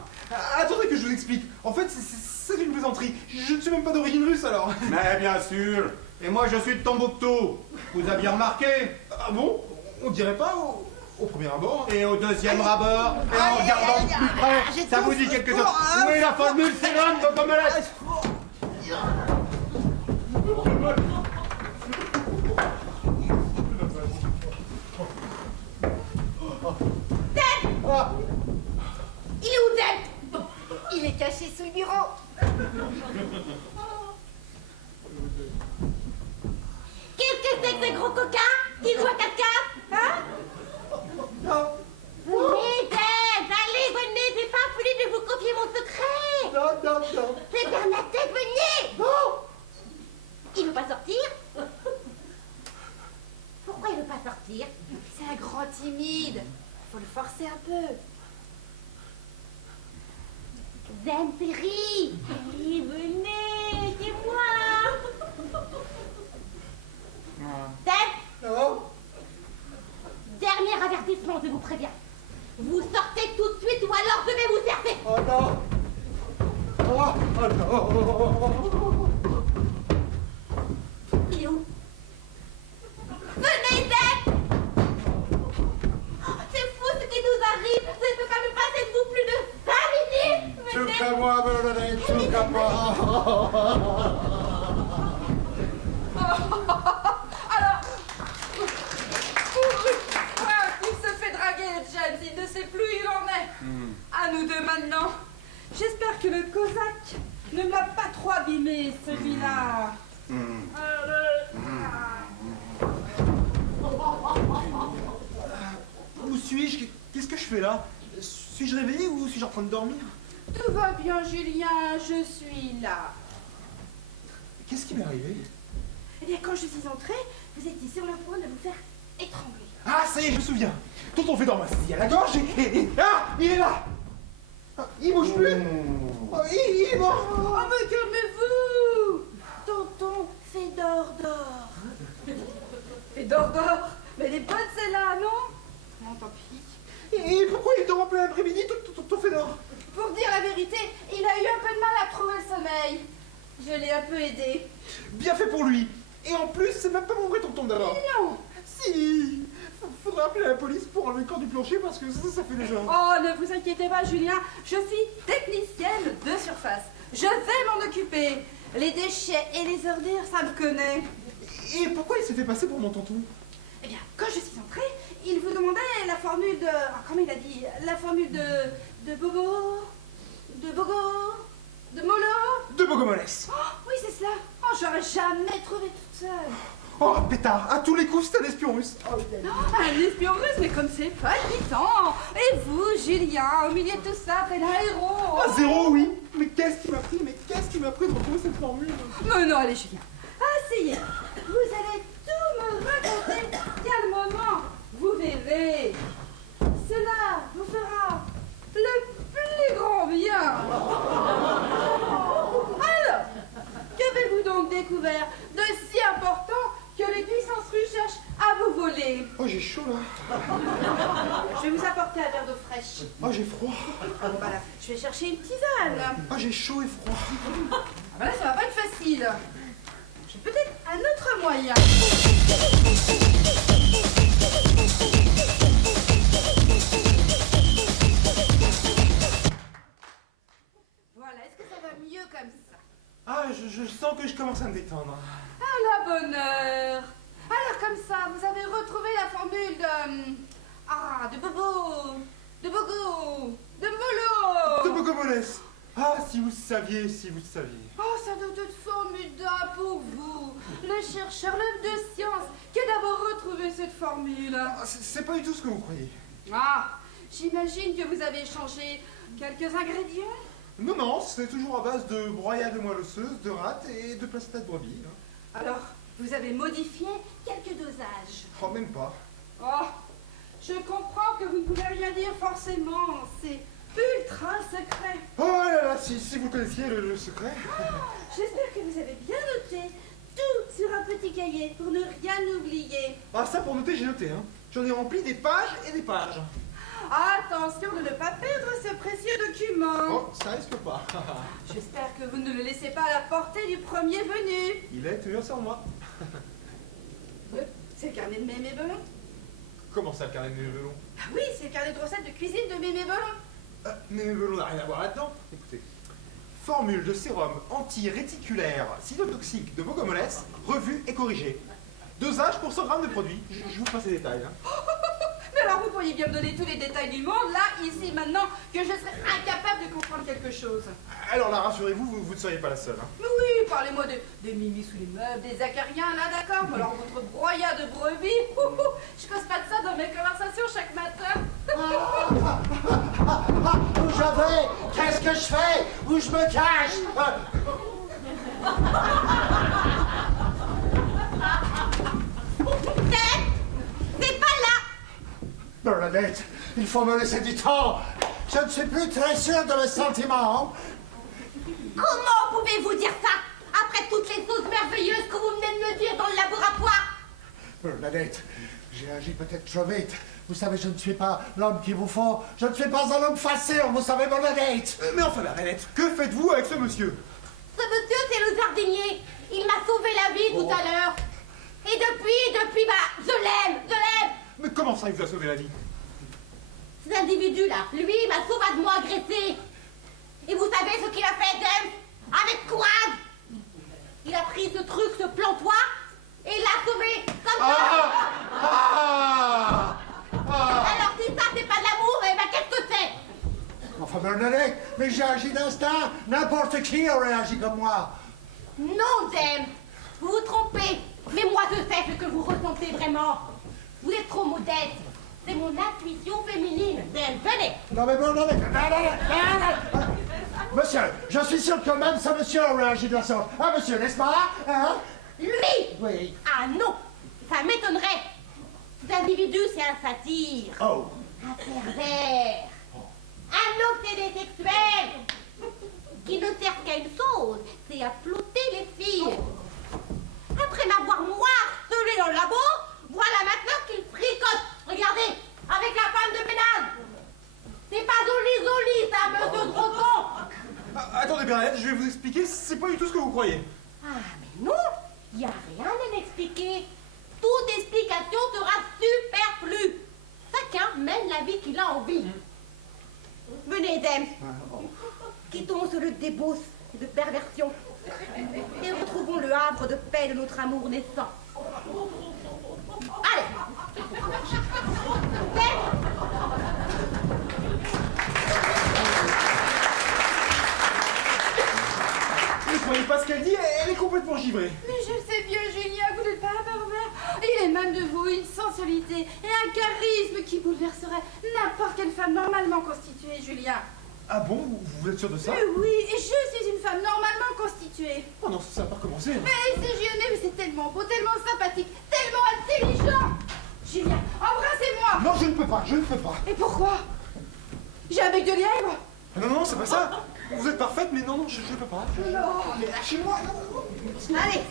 Attendez que je vous explique. En fait, c'est une plaisanterie. Je ne suis même pas d'origine russe, alors. Mais bien sûr. Et moi, je suis de Tombouctou. Vous aviez remarqué? Ah bon? On dirait pas au premier abord. Et au deuxième rabord? Et en regardant de plus près, ça vous dit quelque chose? Où est la formule sérum Bogomolets? Il est où, Deb? Il est caché sous le bureau. Qu'est-ce que c'est que ce gros coquin qui joue à 4-4? Hein? Non, Venez, Deb, allez, venez, j'ai pas fini de vous confier mon secret. non. C'est Bernadette, venez. Non. Il veut pas sortir? Pourquoi il veut pas sortir? C'est un grand timide. Faut le forcer un peu. Zen, chérie, allez, venez, c'est moi. Zen, Non. dernier avertissement, je vous préviens. Vous sortez tout de suite ou alors je vais vous cerner. Oh non. Oh non. Il est où? Venez, Zen. C'est fou ce qui nous arrive. Je peux pas me passer de vous plus de 5 minutes. Tout Venez. comme moi, Bernadette, tout comme moi. Alors, il se fait draguer, James. Il ne sait plus où il en est. À nous deux maintenant. J'espère que le Cosaque ne me l'a pas trop abîmé, celui-là. Où suis-je? Qu'est-ce que je fais là? Suis-je réveillé ou suis-je en train de dormir? Tout va bien, Julien. Je suis là. Qu'est-ce qui m'est arrivé? Eh bien, quand je suis entrée, vous étiez sur le point de vous faire étrangler. Ah, ça y est, je me souviens. Tonton Fédor m'a saisi à la gorge ah, il est là. Ah, il bouge plus. Oh, il est mort. Oh, mais calmez-vous! Tonton Fédor dort. Fédor dort? Mais elle est bonne celle-là, non? Non, tant pis. Et pourquoi il dort en plein après-midi, Tonton Fédor? Pour dire la vérité, il a eu un peu de mal à trouver le sommeil. Je l'ai un peu aidé. Bien fait pour lui. Et en plus, c'est même pas mon vrai tonton d'alors. Non! Si. Faudra appeler la police pour enlever le corps du plancher parce que ça fait déjà. Oh, ne vous inquiétez pas, Julien. Je suis technicienne de surface. Je vais m'en occuper. Les déchets et les ordures, ça me connaît. Et pourquoi il s'est fait passer pour mon tonton? Eh bien, quand je suis entrée, il vous demandait la formule de... Ah, comment il a dit? La formule de Bogo... De Bogo... De Molo... De Bogomolès. Oh, oui, c'est cela. Oh, j'aurais jamais trouvé toute seule. Oh, pétard, à tous les coups, c'est un espion russe. Oh, Un espion russe, mais comme c'est palpitant. Et vous, Julien, au milieu de tout ça, tel un héros. Ah, zéro, oui. Mais qu'est-ce qui m'a pris? De retrouver cette formule? Mais non, allez, Julien. Asseyez. Vous allez tout me raconter calmement. Vous verrez. Cela vous fera le plus grand bien. Alors, qu'avez-vous donc découvert de si important que les puissances russes cherchent à vous voler? Oh, j'ai chaud là. Je vais vous apporter un verre d'eau fraîche. Oh, j'ai froid. Voilà, je vais chercher une tisane. Oh, j'ai chaud et froid. Ah bah là, ça va pas être facile. J'ai peut-être un autre moyen. Voilà, est-ce que ça va mieux comme ça? Ah, je sens que je commence à me détendre. Ah, la bonne heure. Alors, comme ça, vous avez retrouvé la formule de... Ah, de Bobo, de Bogo, de Molo. De Bogomolès. Ah, si vous saviez, si vous saviez. Oh, ça doit être formidable pour vous, le chercheur, l'homme de science, qui a d'abord retrouvé cette formule. Ah, c'est pas du tout ce que vous croyez. Ah, j'imagine que vous avez changé quelques ingrédients. Non, c'est toujours à base de broyade de moelle osseuse, de rate et de placenta de brebis. Hein. Alors, vous avez modifié quelques dosages. Oh, même pas. Oh, je comprends que vous ne pouvez rien dire forcément. C'est ultra secret. Oh là là, si vous connaissiez le secret. J'espère que vous avez bien noté tout sur un petit cahier pour ne rien oublier. Ah, ça pour noter, j'ai noté, hein. J'en ai rempli des pages et des pages. Attention de ne pas perdre ce précieux document. Oh, ça risque pas. J'espère que vous ne le laissez pas à la portée du premier venu. Il est toujours sur moi. C'est le carnet de Mémé Belon. Comment ça, le carnet de Mémé Belon? Ah oui, c'est le carnet de recettes de cuisine de Mémé Belon. Mémé Belon n'a rien à voir là-dedans. Écoutez. Formule de sérum anti-réticulaire cytotoxique de Bogomolès, revue et corrigée. Dosage pour 100 grammes de produit. Je vous passe les détails. Hein. Mais alors vous pourriez bien me donner tous les détails du monde, là, ici, maintenant, que je serais incapable de comprendre quelque chose. Alors là, rassurez-vous, vous ne seriez pas la seule. Hein. Mais oui, parlez-moi des Mimi sous les meubles, des acariens, là, d'accord. Mais alors votre broyat de brebis, je cause pas de ça dans mes conversations chaque matin. Où je vais? Qu'est-ce que je fais? Où je me cache? C'est pas là. Bernadette, il faut me laisser du temps. Je ne suis plus très sûr de mes sentiments. Comment pouvez-vous dire ça après toutes les choses merveilleuses que vous venez de me dire dans le laboratoire? Bernadette, j'ai agi peut-être trop vite. Vous savez, je ne suis pas l'homme qu'il vous faut. Je ne suis pas un homme facile, vous savez, Bernadette. Mais enfin, Bernadette, que faites-vous avec ce monsieur? Ce monsieur, c'est le jardinier. Il m'a sauvé la vie tout à l'heure. Et depuis, bah, je l'aime. Mais comment ça, il vous a sauvé la vie? Cet individu-là, lui, il m'a sauvagement agressé. Et vous savez ce qu'il a fait, James? Avec courage. Il a pris ce truc, ce plantoir, et il l'a sauvé comme ça. Alors si ça, c'est pas de l'amour, eh ben qu'est-ce que c'est? Enfin, Bernadette, mais j'ai agi d'instinct. N'importe qui aurait agi comme moi. Non, James. Vous vous trompez. Mais moi, je sais ce que vous ressentez vraiment. Vous êtes trop modeste. C'est mon intuition féminine. James, venez. Non, mais Bernadette, monsieur, je suis sûr que même ce monsieur aurait agi de la sorte. Ah, monsieur, n'est-ce pas? Hein? Lui? Oui. Ah non, ça m'étonnerait. Cet individu, c'est un satyre. Oh. Un pervers. Un obsédé sexuel. Qui ne sert qu'à une chose, c'est à flotter les filles. Après m'avoir moi harcelé dans le labo, voilà maintenant qu'il fricote. Regardez, avec la femme de ménage. C'est pas joli, ça, monsieur Droton. Attendez, Bernadette, je vais vous expliquer, c'est pas du tout ce que vous croyez. Ah, mais non, il n'y a rien à m'expliquer. Toute explication sera superflue. Chacun mène la vie qu'il a envie. Venez, James. Quittons ce lieu de débauche et de perversion. Et retrouvons le havre de paix de notre amour naissant. Allez. Vous ne croyez pas ce qu'elle dit? Elle est complètement givrée. Mais je sais bien, Julien, vous n'êtes pas un pervers. Il émane de vous une sensualité et un charisme qui bouleverserait n'importe quelle femme normalement constituée, Julien. Ah bon? Vous êtes sûr de ça? Mais oui, et je suis une femme normalement constituée. Oh non, ça n'a pas commencé. Mais c'est Gionnet, mais c'est tellement beau, tellement sympathique, tellement intelligent. Julien, embrassez-moi. Non, je ne peux pas, je ne peux pas. Et pourquoi? J'ai un bec de lièvre. Non, c'est pas ça. Vous êtes parfaite, mais non, je ne peux pas. Mais lâchez-moi. Allez,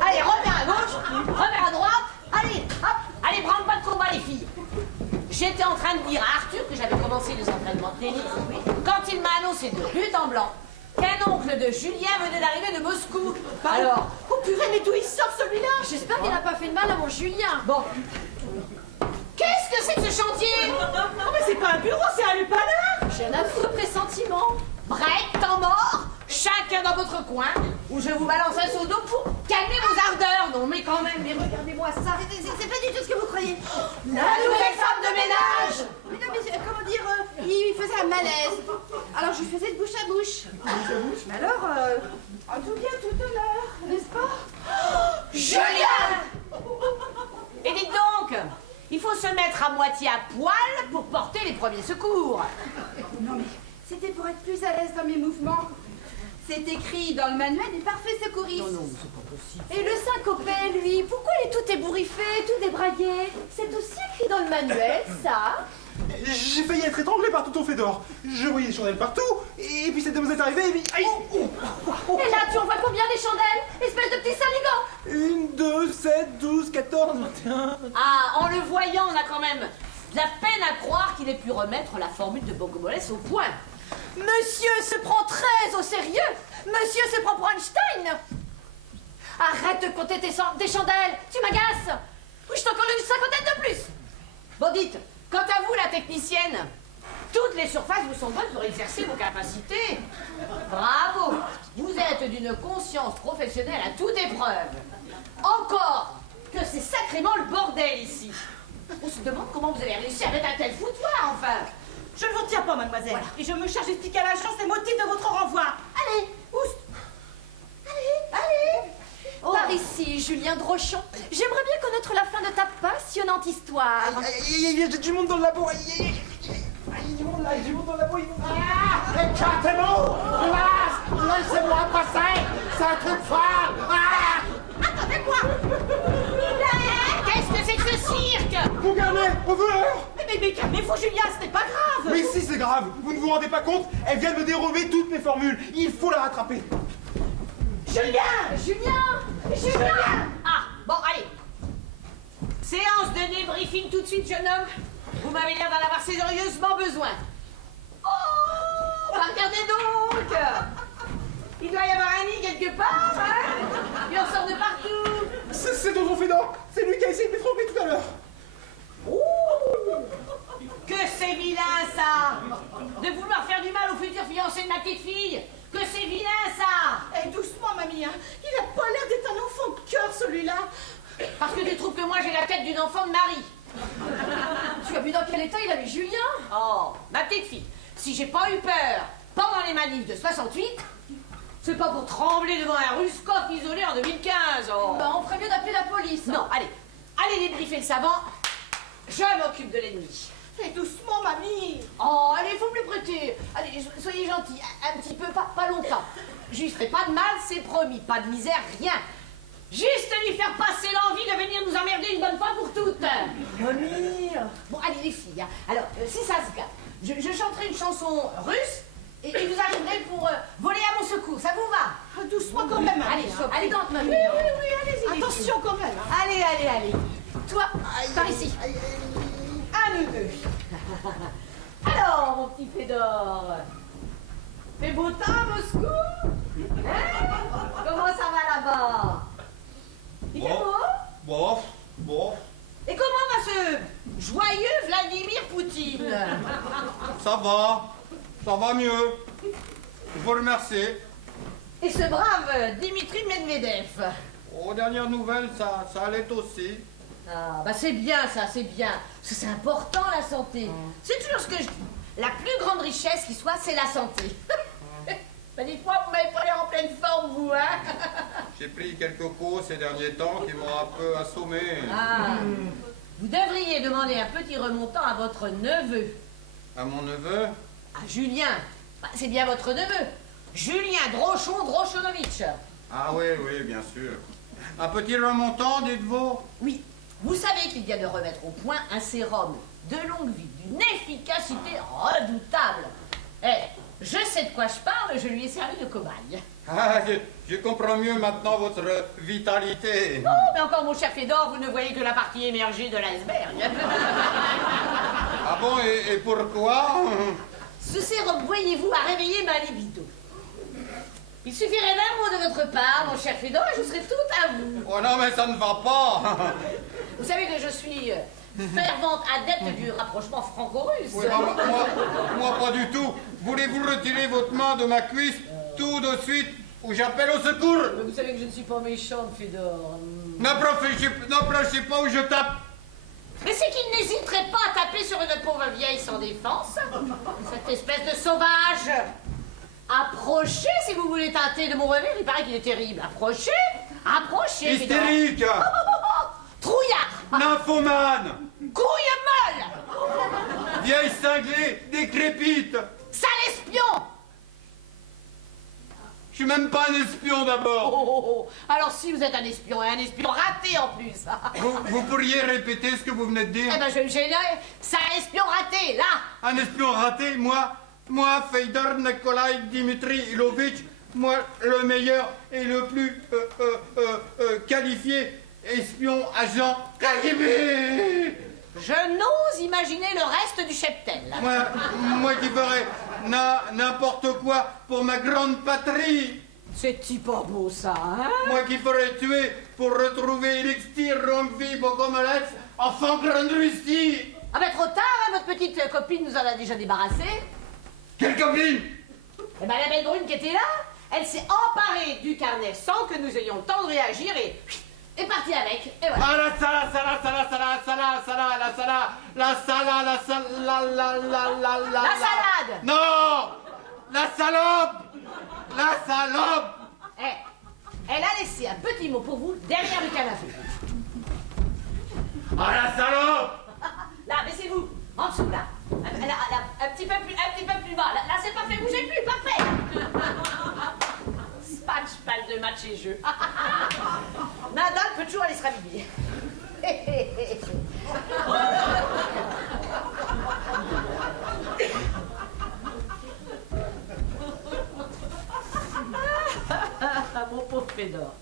allez, revers à gauche, revers à droite. Allez, hop, allez, prendre pas de combat, les filles. J'étais en train de dire à Arthur que j'avais commencé les entraînements de tennis quand il m'a annoncé de but en blanc qu'un oncle de Julien venait d'arriver de Moscou. Alors, Oh purée, mais d'où il sort celui-là? J'espère qu'il n'a pas fait de mal à mon Julien. bon, qu'est-ce que c'est que ce chantier? Oh mais c'est pas un bureau, c'est un lupanar. J'ai un affreux pressentiment. Bref, temps mort, chacun dans votre coin, ou je vous balance un seau d'eau pour calmer vos ardeurs. Non mais quand même, mais regardez-moi ça. C'est pas du tout ce que vous croyez. La nouvelle femme de ménage. Mais non, mais comment dire, il faisait un malaise. Alors je lui faisais de bouche à bouche. Mais alors, en tout bien, tout honneur, n'est-ce pas? Julien! Et dites donc, il faut se mettre à moitié à poil pour porter les premiers secours. Non mais, c'était pour être plus à l'aise dans mes mouvements. C'est écrit dans le manuel des parfaits secouristes. Non, c'est pas possible. Et le syncopé, lui. Pourquoi il est tout ébouriffé, tout débraillé? C'est aussi écrit dans le manuel, ça. J'ai failli être étranglé par Tonton Fédor. Je voyais des chandelles partout, et puis cette demoiselle est arrivée, et puis... Aïe. Et là, tu en vois combien des chandelles? Espèce de petit saligan. 1, 2, 7, 12, 14, 21... Ah, en le voyant, on a quand même de la peine à croire qu'il ait pu remettre la formule de Bogomolès au point. Monsieur se prend très au sérieux. Monsieur se prend pour Einstein. Arrête de compter des chandelles. Tu m'agaces. Je t'en colle une cinquantaine de plus. Bon, dites, quant à vous, la technicienne, toutes les surfaces vous sont bonnes pour exercer vos capacités. Bravo. Vous êtes d'une conscience professionnelle à toute épreuve. Encore que c'est sacrément le bordel ici. On se demande comment vous avez réussi à mettre un tel foutoir, enfin. Je ne vous retiens pas, mademoiselle. Voilà. Et je me charge d'expliquer à l'agence les motifs de votre renvoi. Allez, oust. Allez. Par ici, Julien Drochon. J'aimerais bien connaître la fin de ta passionnante histoire. Il y a du monde dans le labo. Il y a du monde là, il y a du monde dans le labo. Écartez-vous! Classe! Laissez-moi passer! C'est un truc fort! Attendez-moi. Qu'est-ce que c'est que ce cirque? Mon carnet, au voleur! Mais calmez-vous, Julien, ce n'est pas grave. Mais si, c'est grave. Vous ne vous rendez pas compte? Elle vient de me dérober toutes mes formules. Il faut la rattraper. Julien. Ah, bon, allez. Séance de débriefing tout de suite, jeune homme. Vous m'avez l'air d'en avoir sérieusement besoin. Oh, bah regardez donc. Il doit y avoir un nid quelque part, hein? Il en sort de partout. C'est Tonton Fédor. C'est lui qui a essayé de m'étrangler tout à l'heure. Que c'est vilain, ça. De vouloir faire du mal au futur fiancé de ma petite fille. Que c'est vilain, ça. Eh, doucement, mamie, hein. Il a pas l'air d'être un enfant de cœur, celui-là. Parce que tu trouves que moi j'ai la tête d'une enfant de Marie. Tu as vu dans quel état il a mis Julien? Oh, ma petite fille, si j'ai pas eu peur pendant les manifs de 68, c'est pas pour trembler devant un Ruskov isolé en 2015. Oh. Bah, on ferait mieux d'appeler la police. Non, allez débriefer le savant. Je m'occupe de l'ennemi. Eh, doucement, mamie. Oh, allez, faut me le prêter. Allez, soyez gentils, un petit peu, pas longtemps. Je lui ferai pas de mal, c'est promis, pas de misère, rien. Juste lui faire passer l'envie de venir nous emmerder une bonne fois pour toutes. Mamie. Bon, allez les filles, hein. Alors, si ça se gâte, je chanterai une chanson russe et vous arriverez pour voler à mon secours, ça vous va? Ah, doucement quand même. Allez, Allez, donc, mamie. oui, allez-y. les Attention quand même. Hein. filles. Allez. Toi, par ici. À nous deux. Alors, mon petit Fédor, fait beau temps à Moscou? Hein? Comment ça va là-bas? Il fait beau? Bof. Et comment va ce joyeux Vladimir Poutine? Ça va mieux. Je vous remercie. Et ce brave Dimitri Medvedev? Aux dernières nouvelles, ça allait aussi. Ah, bah c'est bien ça, c'est bien. Parce que c'est important la santé. C'est toujours ce que je dis. La plus grande richesse qui soit, c'est la santé. Bah dites-moi, vous m'avez pas l'air en pleine forme, vous, hein? J'ai pris quelques coups ces derniers temps qui m'ont un peu assommé. Ah, vous devriez demander un petit remontant à votre neveu. À mon neveu? À Julien. Bah, c'est bien votre neveu. Julien Drochonovitch. Ah oui, bien sûr. Un petit remontant, dites-vous? Oui, vous savez qu'il vient de remettre au point un sérum de longue vie, d'une efficacité redoutable. Je sais de quoi je parle, je lui ai servi de cobaye. Ah, je comprends mieux maintenant votre vitalité. Oh, mais encore, mon cher Fédor, vous ne voyez que la partie émergée de l'iceberg. Ah bon, et pourquoi? Ce sérum, voyez-vous, a réveillé ma libido. Il suffirait d'un mot de votre part, mon cher Fédor, et je serai tout à vous. Oh non, mais ça ne va pas. Vous savez que je suis fervente adepte du rapprochement franco-russe. Oui, moi pas du tout. Voulez-vous retirer votre main de ma cuisse tout de suite ou j'appelle au secours? Mais vous savez que je ne suis pas méchante, Fédor. N'approchez pas où je tape. Mais c'est qu'il n'hésiterait pas à taper sur une pauvre vieille sans défense. Cette espèce de sauvage. Approchez si vous voulez tâter de mon revers, il paraît qu'il est terrible. Approchez. Fédor. Hystérique. Trouillard. Nymphomane. Couille molle. Vieille cinglée, décrépite. Sale espion. Je suis même pas un espion d'abord. Oh. Alors si vous êtes un espion, et un espion raté en plus. Vous pourriez répéter ce que vous venez de dire? Eh ben je vais me gêner. C'est un espion raté, là. Un espion raté, moi, Fedor Nikolai Dimitri Ilovitch, moi, le meilleur et le plus qualifié espion agent KGB. Je n'ose imaginer le reste du cheptel. Moi qui ferais n'importe quoi pour ma grande patrie. C'est-tu pas beau ça, hein? Moi qui ferais tuer pour retrouver Elixir, Rongvi, Bogomelets, enfant Grande Russie. Ah ben trop tard, hein, votre petite copine nous en a déjà débarrassé. Quelle copine? Eh ben la belle brune qui était là, elle s'est emparée du carnet sans que nous ayons le temps de réagir et est partie avec. Et voilà. Ah la salade. Non, la salope. Elle a laissé un petit mot pour vous derrière le canapé. Ah la salope. Là, baissez-vous, en dessous là. Un petit peu plus bas. Là, c'est pas fait, bougez plus, pas fait. Spatch, balle de match et jeu. Nadal peut toujours aller se rhabiller. Mon pauvre Fedor.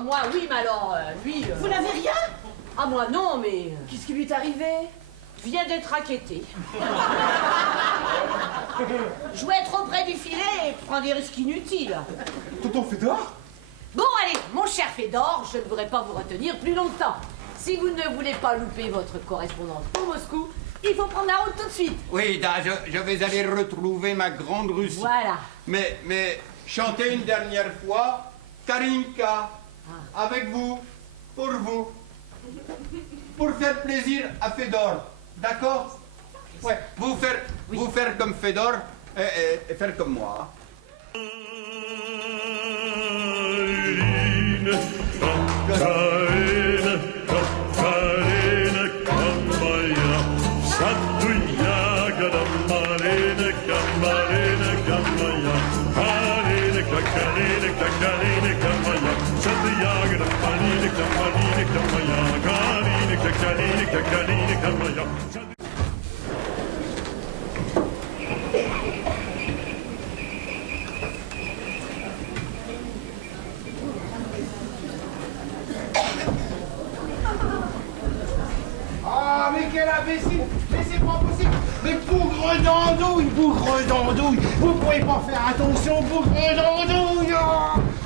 Moi, oui, mais alors, lui... Vous n'avez rien? Ah, moi, non, mais... Qu'est-ce qui lui est arrivé? Vient d'être inquiété. Jouait trop près du filet et prend des risques inutiles. Tonton Fedor? Bon, allez, mon cher Fedor, je ne voudrais pas vous retenir plus longtemps. Si vous ne voulez pas louper votre correspondance pour Moscou, il faut prendre la route tout de suite. Oui, je vais aller retrouver ma grande Russie. Voilà. Mais chanter une dernière fois, Karinka, avec vous, pour faire plaisir à Fedor, d'accord? Ouais, vous faire comme Fedor et faire comme moi. Ah, mais quel imbécile! Mais c'est pas possible! Mais bougre d'andouille! Vous pourriez pas faire attention, bougre d'andouille!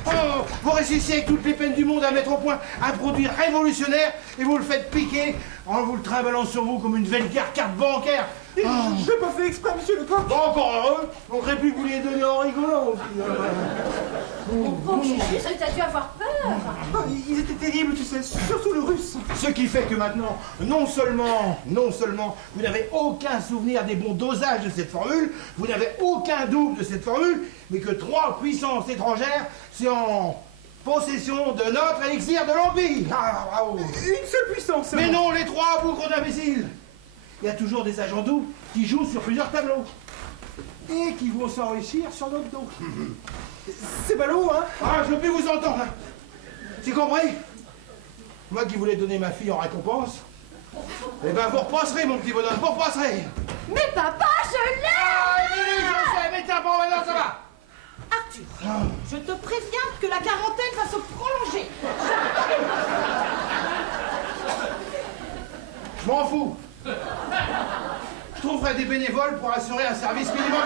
Oh, vous réussissez avec toutes les peines du monde à mettre au point un produit révolutionnaire et vous le faites piquer en vous le trimballant sur vous comme une vulgaire carte bancaire! J'ai pas fait exprès, monsieur le coq. Encore heureux! On aurait pu vous les donner en rigolant aussi! Bon, Juju, ça t'a dû avoir peur. Ah, ils étaient terribles, tu sais, surtout le russe. Ce qui fait que maintenant, non seulement, vous n'avez aucun souvenir des bons dosages de cette formule, vous n'avez aucun double de cette formule, mais que 3 puissances étrangères sont en possession de notre élixir de l'Empire. Ah, bravo. Une seule puissance. Mais non, les 3 bougres d'imbéciles. Il y a toujours des agents doubles qui jouent sur plusieurs tableaux. Et qui vont s'enrichir sur notre dos. C'est ballot, hein? Ah, je ne peux plus vous entendre. Hein. C'est compris? Moi qui voulais donner ma fille en récompense, eh ben vous repasserez, mon petit bonhomme, vous repasserez. Mais papa, je l'ai! Ah, Émilie, je sais, mais tiens, bon, maintenant ça va. Arthur, je te préviens que la quarantaine va se prolonger. Je m'en fous. Je trouverai des bénévoles pour assurer un service minimum de...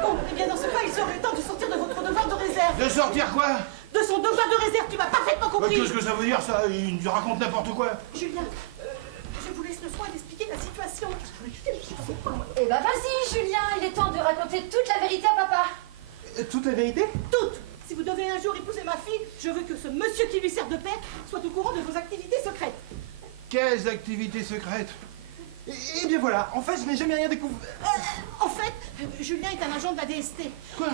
Bon, eh bien dans ce cas, il serait temps de sortir de votre devoir de réserve. De sortir quoi? De son devoir de réserve, tu m'as parfaitement compris. Qu'est-ce que ça veut dire, ça? Il raconte n'importe quoi. Julien, je vous laisse le soin d'expliquer la situation. Eh ben vas-y, Julien, il est temps de raconter toute la vérité à papa. Toute la vérité? Toutes. Si vous devez un jour épouser ma fille, je veux que ce monsieur qui lui sert de père soit au courant de vos activités secrètes. Quelles activités secrètes? Et bien voilà, en fait, je n'ai jamais rien découvert. En fait, Julien est un agent de la DST. Quoi?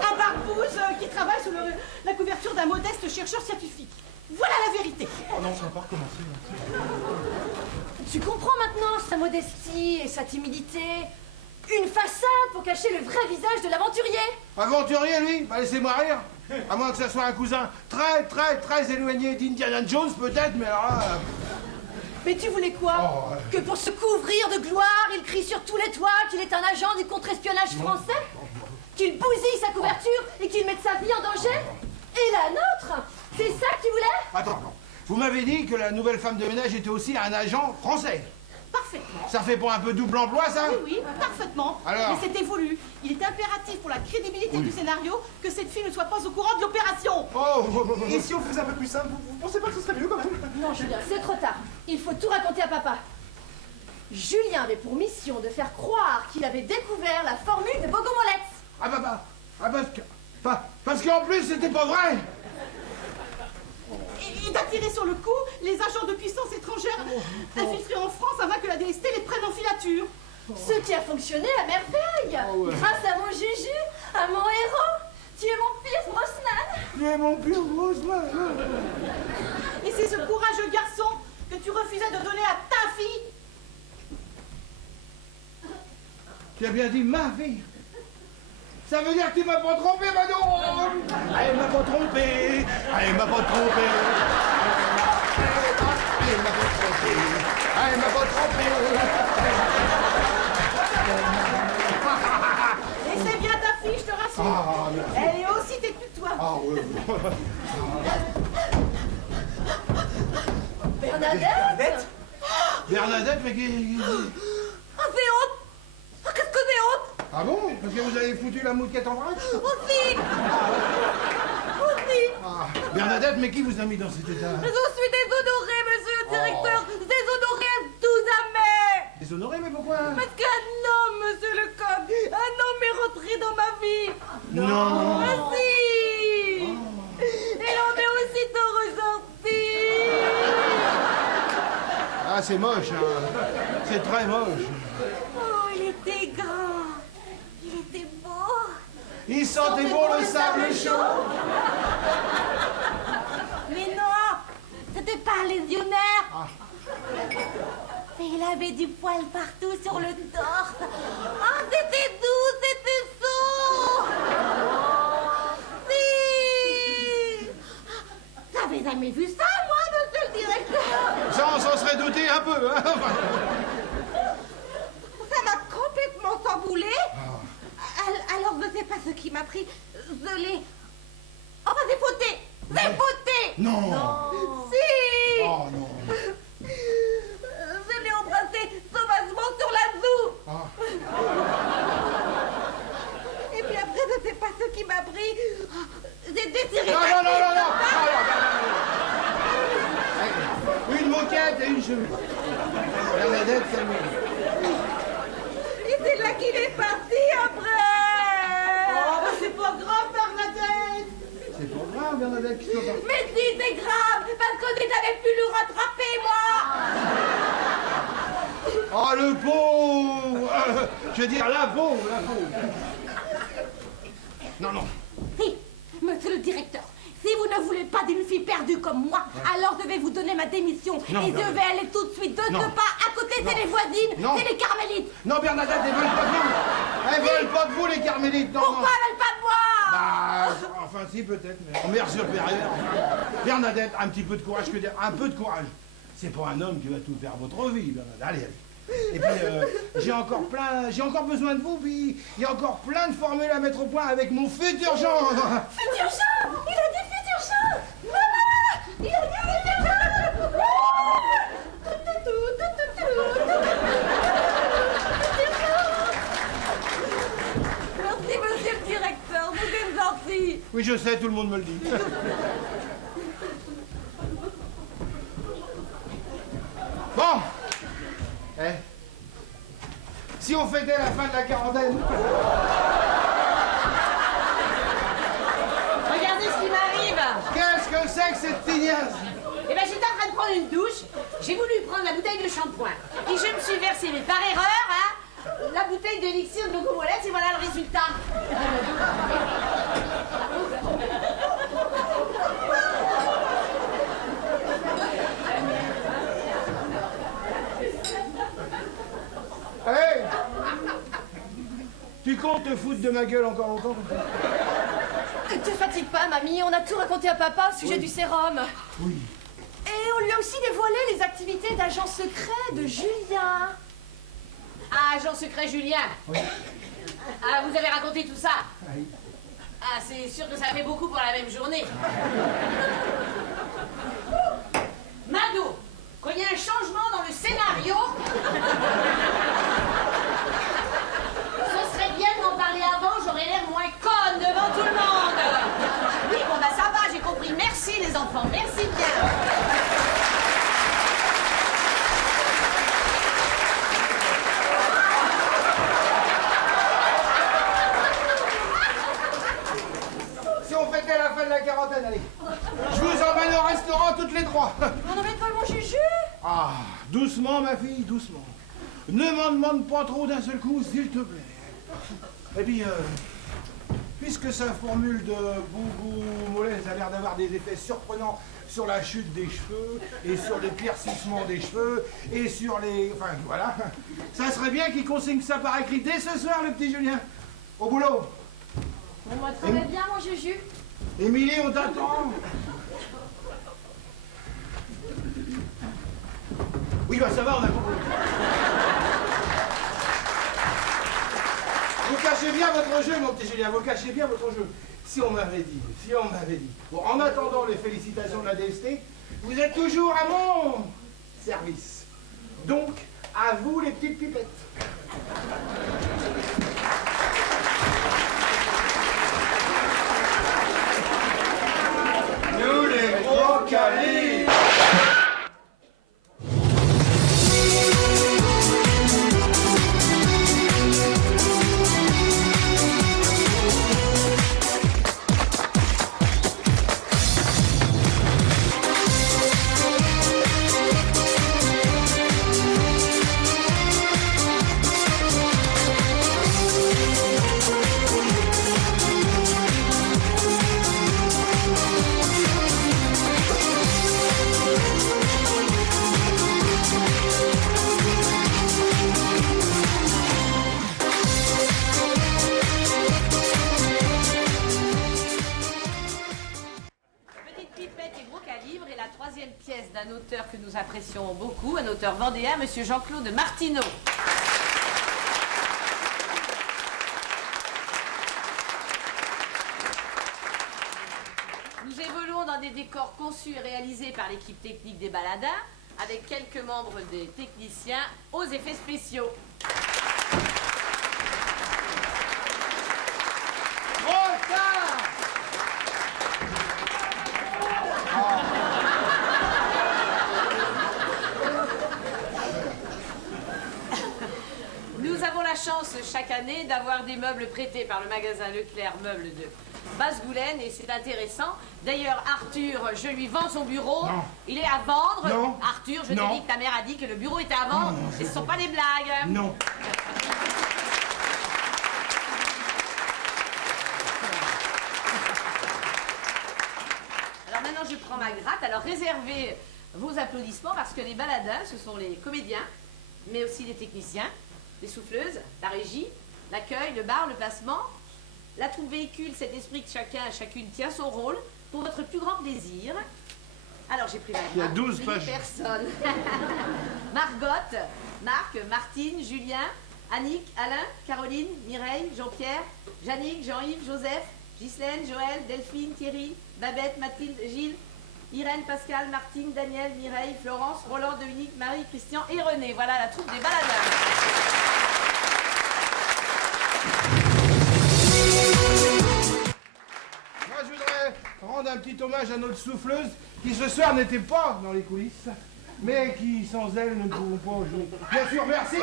Un barbouze qui travaille sous la couverture d'un modeste chercheur scientifique. Voilà la vérité. Oh non, ça va pas recommencer. Tu comprends maintenant sa modestie et sa timidité? Une façade pour cacher le vrai visage de l'aventurier. Aventurier, lui? Bah, laissez-moi rire. À moins que ça soit un cousin très éloigné d'Indiana Jones, peut-être, mais alors là... Mais tu voulais quoi? Que pour se couvrir de gloire, il crie sur tous les toits qu'il est un agent du contre-espionnage français? Qu'il bousille sa couverture et qu'il mette sa vie en danger? Et la nôtre? C'est ça que tu voulais? Attends. Vous m'avez dit que la nouvelle femme de ménage était aussi un agent français. Parfaitement. Ça fait pour un peu double emploi, ça? Oui, parfaitement. Alors? Mais c'était voulu. Il est impératif pour la crédibilité du scénario que cette fille ne soit pas au courant de l'opération. Et si on faisait un peu plus simple, vous pensez pas que ce serait mieux quand même? Non, Julien, c'est trop tard. Il faut tout raconter à papa. Julien avait pour mission de faire croire qu'il avait découvert la formule de Bogomolets. Parce qu'en plus, c'était pas vrai. Et d'attirer sur le coup les agents de puissance étrangère infiltrés en France afin que la DST les prenne en filature. Ce qui a fonctionné à merveille. Grâce à mon Juju, à mon héros. Tu es mon fils, Brosnan. Tu es mon pire Brosnan. Et c'est ce courageux garçon que tu refusais de donner à ta fille. Tu as bien dit ma fille. Ça veut dire que tu m'as pas trompé, Manon. Elle m'a pas trompé. Elle m'a pas trompé. Elle m'a pas trompé. Elle m'a pas trompé. Et c'est bien ta fille, je te rassure. Elle est aussi têtue que toi. Bernadette. Bernadette, mais qui... Ah, c'est honte. Ah, qu'est-ce que c'est honte? Ah bon? Parce que vous avez foutu la mouquette en vrac? Aussi. Bernadette, mais qui vous a mis dans cet état? Je suis déshonorée, monsieur le directeur. Déshonorée à tout jamais. Déshonoré, mais pourquoi? Parce qu'un homme, monsieur le coq, un homme est rentré dans ma vie. Non. Ah si. Et l'on est aussitôt ressorti. Ah, c'est moche, hein. C'est très moche. Oh, il était grand. Il était beau. Il sentait bon le sable chaud. Mais non, c'était pas un légionnaire. Mais il avait du poil partout sur le torse. Oh, c'était doux, c'était chaud. Si. J'avais jamais vu ça, moi, monsieur le directeur. Ça, on s'en serait douté un peu, hein. Ça m'a complètement chamboulé. Alors, je sais pas ce qui m'a pris. Je l'ai... Enfin, j'ai fauté. J'ai fauté. Non. Si. Oh non. Je l'ai embrassé sauvagement sur la joue. Et puis après, je sais pas ce qui m'a pris. J'ai déchiré. Non. Une moquette et une chemise. Bernadette, calmez. Et c'est là qu'il est parti après. Oh, mais c'est pas grave, Bernadette. C'est pas grave, Bernadette, qui soit partie. Mais si, c'est grave, parce que j'avais pu le rattraper, moi. Oh, le pauvre. Je veux dire, la pauvre. Non. Si, monsieur le directeur, si vous ne voulez pas d'une fille perdue comme moi, alors je vais vous donner ma démission. Non, et je Bernadette. vais aller tout de suite de Non. ce pas. À côté, c'est les voisines, Non. c'est les carmélites. Non, Bernadette, elles veulent pas de vous. Elles veulent pas de vous, les carmélites. Non. Pourquoi elles veulent pas de moi? Bah, enfin si, peut-être, mais en mère supérieure. Bernadette, un petit peu de courage, que dire, un peu de courage. C'est pas un homme qui va tout faire votre vie, Bernadette. Allez. Et puis, j'ai encore besoin de vous, puis il y a encore plein de formules à mettre au point avec mon futur genre. Futur chat. Il a dit futur chat. Maman. Il a dit futur chat. Merci, monsieur le directeur, vous êtes gentil. Oui, je sais, tout le monde me le dit. Bon. Si on fêtait la fin de la quarantaine. Regardez ce qui m'arrive. Qu'est-ce que c'est que cette tignasse? Eh ben, j'étais en train de prendre une douche. J'ai voulu prendre la bouteille de shampoing. Et je me suis versé, mais par erreur, hein, la bouteille d'élixir de Logomolette, et voilà le résultat. Hey! Tu comptes te foutre de ma gueule encore longtemps? Te fatigue pas, mamie, on a tout raconté à papa au sujet du sérum. Oui. Et on lui a aussi dévoilé les activités d'agent secret de Julien. Ah, agent secret Julien. Oui. Ah, vous avez raconté tout ça? Oui. Ah, c'est sûr que ça fait beaucoup pour la même journée. Mado, quand il y a un changement dans le scénario, ce serait bien de m'en parler avant, j'aurais l'air moins conne devant tout le monde. Oui, bon, bah ça va, j'ai compris. Merci les enfants, merci bien. Si on fêtait la fin de la quarantaine, allez. Je vous emmène au restaurant toutes les trois. On n'emmène pas mon Juju? Ah, doucement, ma fille, doucement. Ne m'en demande pas trop d'un seul coup, s'il te plaît. Et puis, puisque sa formule de boubou mollet a l'air d'avoir des effets surprenants sur la chute des cheveux, et sur l'éclaircissement des cheveux, et sur les... Enfin, voilà. Ça serait bien qu'il consigne ça par écrit dès ce soir, le petit Julien. Au boulot. Bon, moi, très bien, mon Juju. Émilie, on t'attend. Oui, bah ça va, on a compris. Vous cachez bien votre jeu, mon petit Julien, vous cachez bien votre jeu. Si on m'avait dit. Bon, en attendant les félicitations de la DST, vous êtes toujours à mon service. Donc, à vous les petites pipettes. Nous les gros calibres. D'un auteur que nous apprécions beaucoup, un auteur vendéen, monsieur Jean-Claude Martineau. Nous évoluons dans des décors conçus et réalisés par l'équipe technique des Baladins, avec quelques membres des techniciens aux effets spéciaux. Chaque année d'avoir des meubles prêtés par le magasin Leclerc Meubles de Basse-Goulaine et c'est intéressant. D'ailleurs, Arthur, je lui vends son bureau. Non. Il est à vendre. Non. Arthur, je Non. te dis que ta mère a dit que le bureau était à vendre. Non, et ce ne sont pas des blagues. Non. Alors maintenant, je prends ma gratte. Alors réservez vos applaudissements parce que les baladins, ce sont les comédiens, mais aussi les techniciens, les souffleuses, la régie, l'accueil, le bar, le placement. La troupe véhicule cet esprit que chacune tient son rôle pour votre plus grand plaisir. Alors j'ai pris ma Il y a gratte. 12 8 pages. personnes. Margot, Marc, Martine, Julien, Annick, Alain, Caroline, Mireille, Jean-Pierre, Jannick, Jean-Yves, Joseph, Ghislaine, Joël, Delphine, Thierry, Babette, Mathilde, Gilles, Irène, Pascal, Martine, Daniel, Mireille, Florence, Roland, Dominique, Marie, Christian et René. Voilà la troupe des baladins. Moi, je voudrais rendre un petit hommage à notre souffleuse qui ce soir n'était pas dans les coulisses, mais qui sans elle ne pouvons pas jouer. Bien sûr, merci.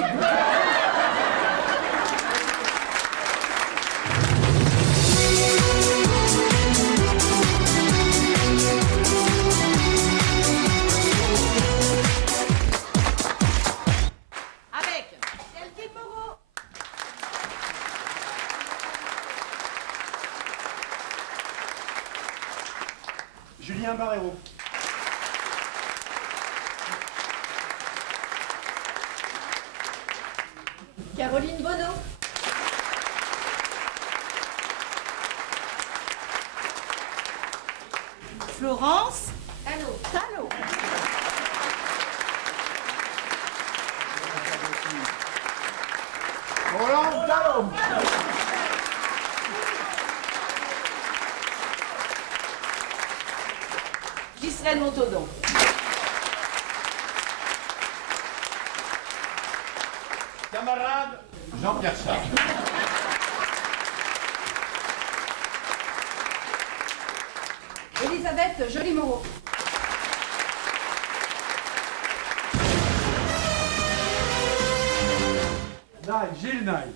Julien Barrero. Caroline Bonneau. Florence Allô. Roland Talon. Ghislaine Montaudoin. Camarade Jean-Pierre Charles. Elisabeth Joly-Moreau. Gilles Nail.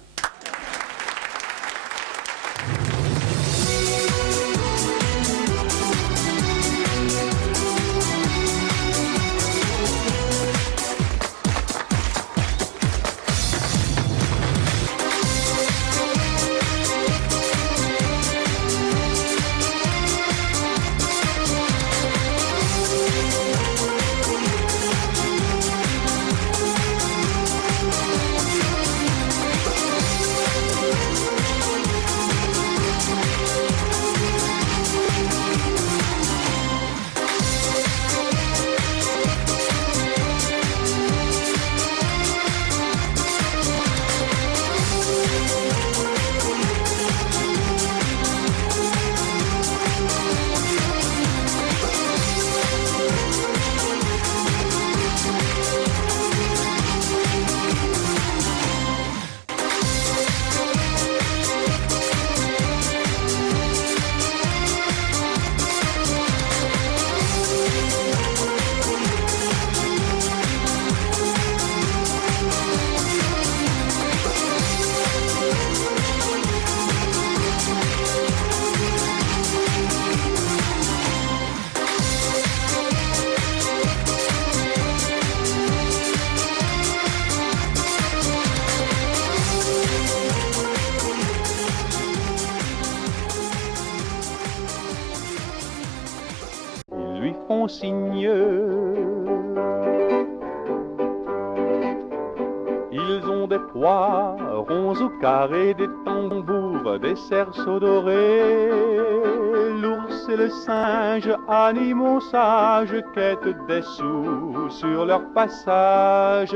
Lui font signe. Ils ont des poirons au carré, des tambours, des cerceaux dorés. L'ours et le singe, animaux sages, quêtent des sous sur leur passage.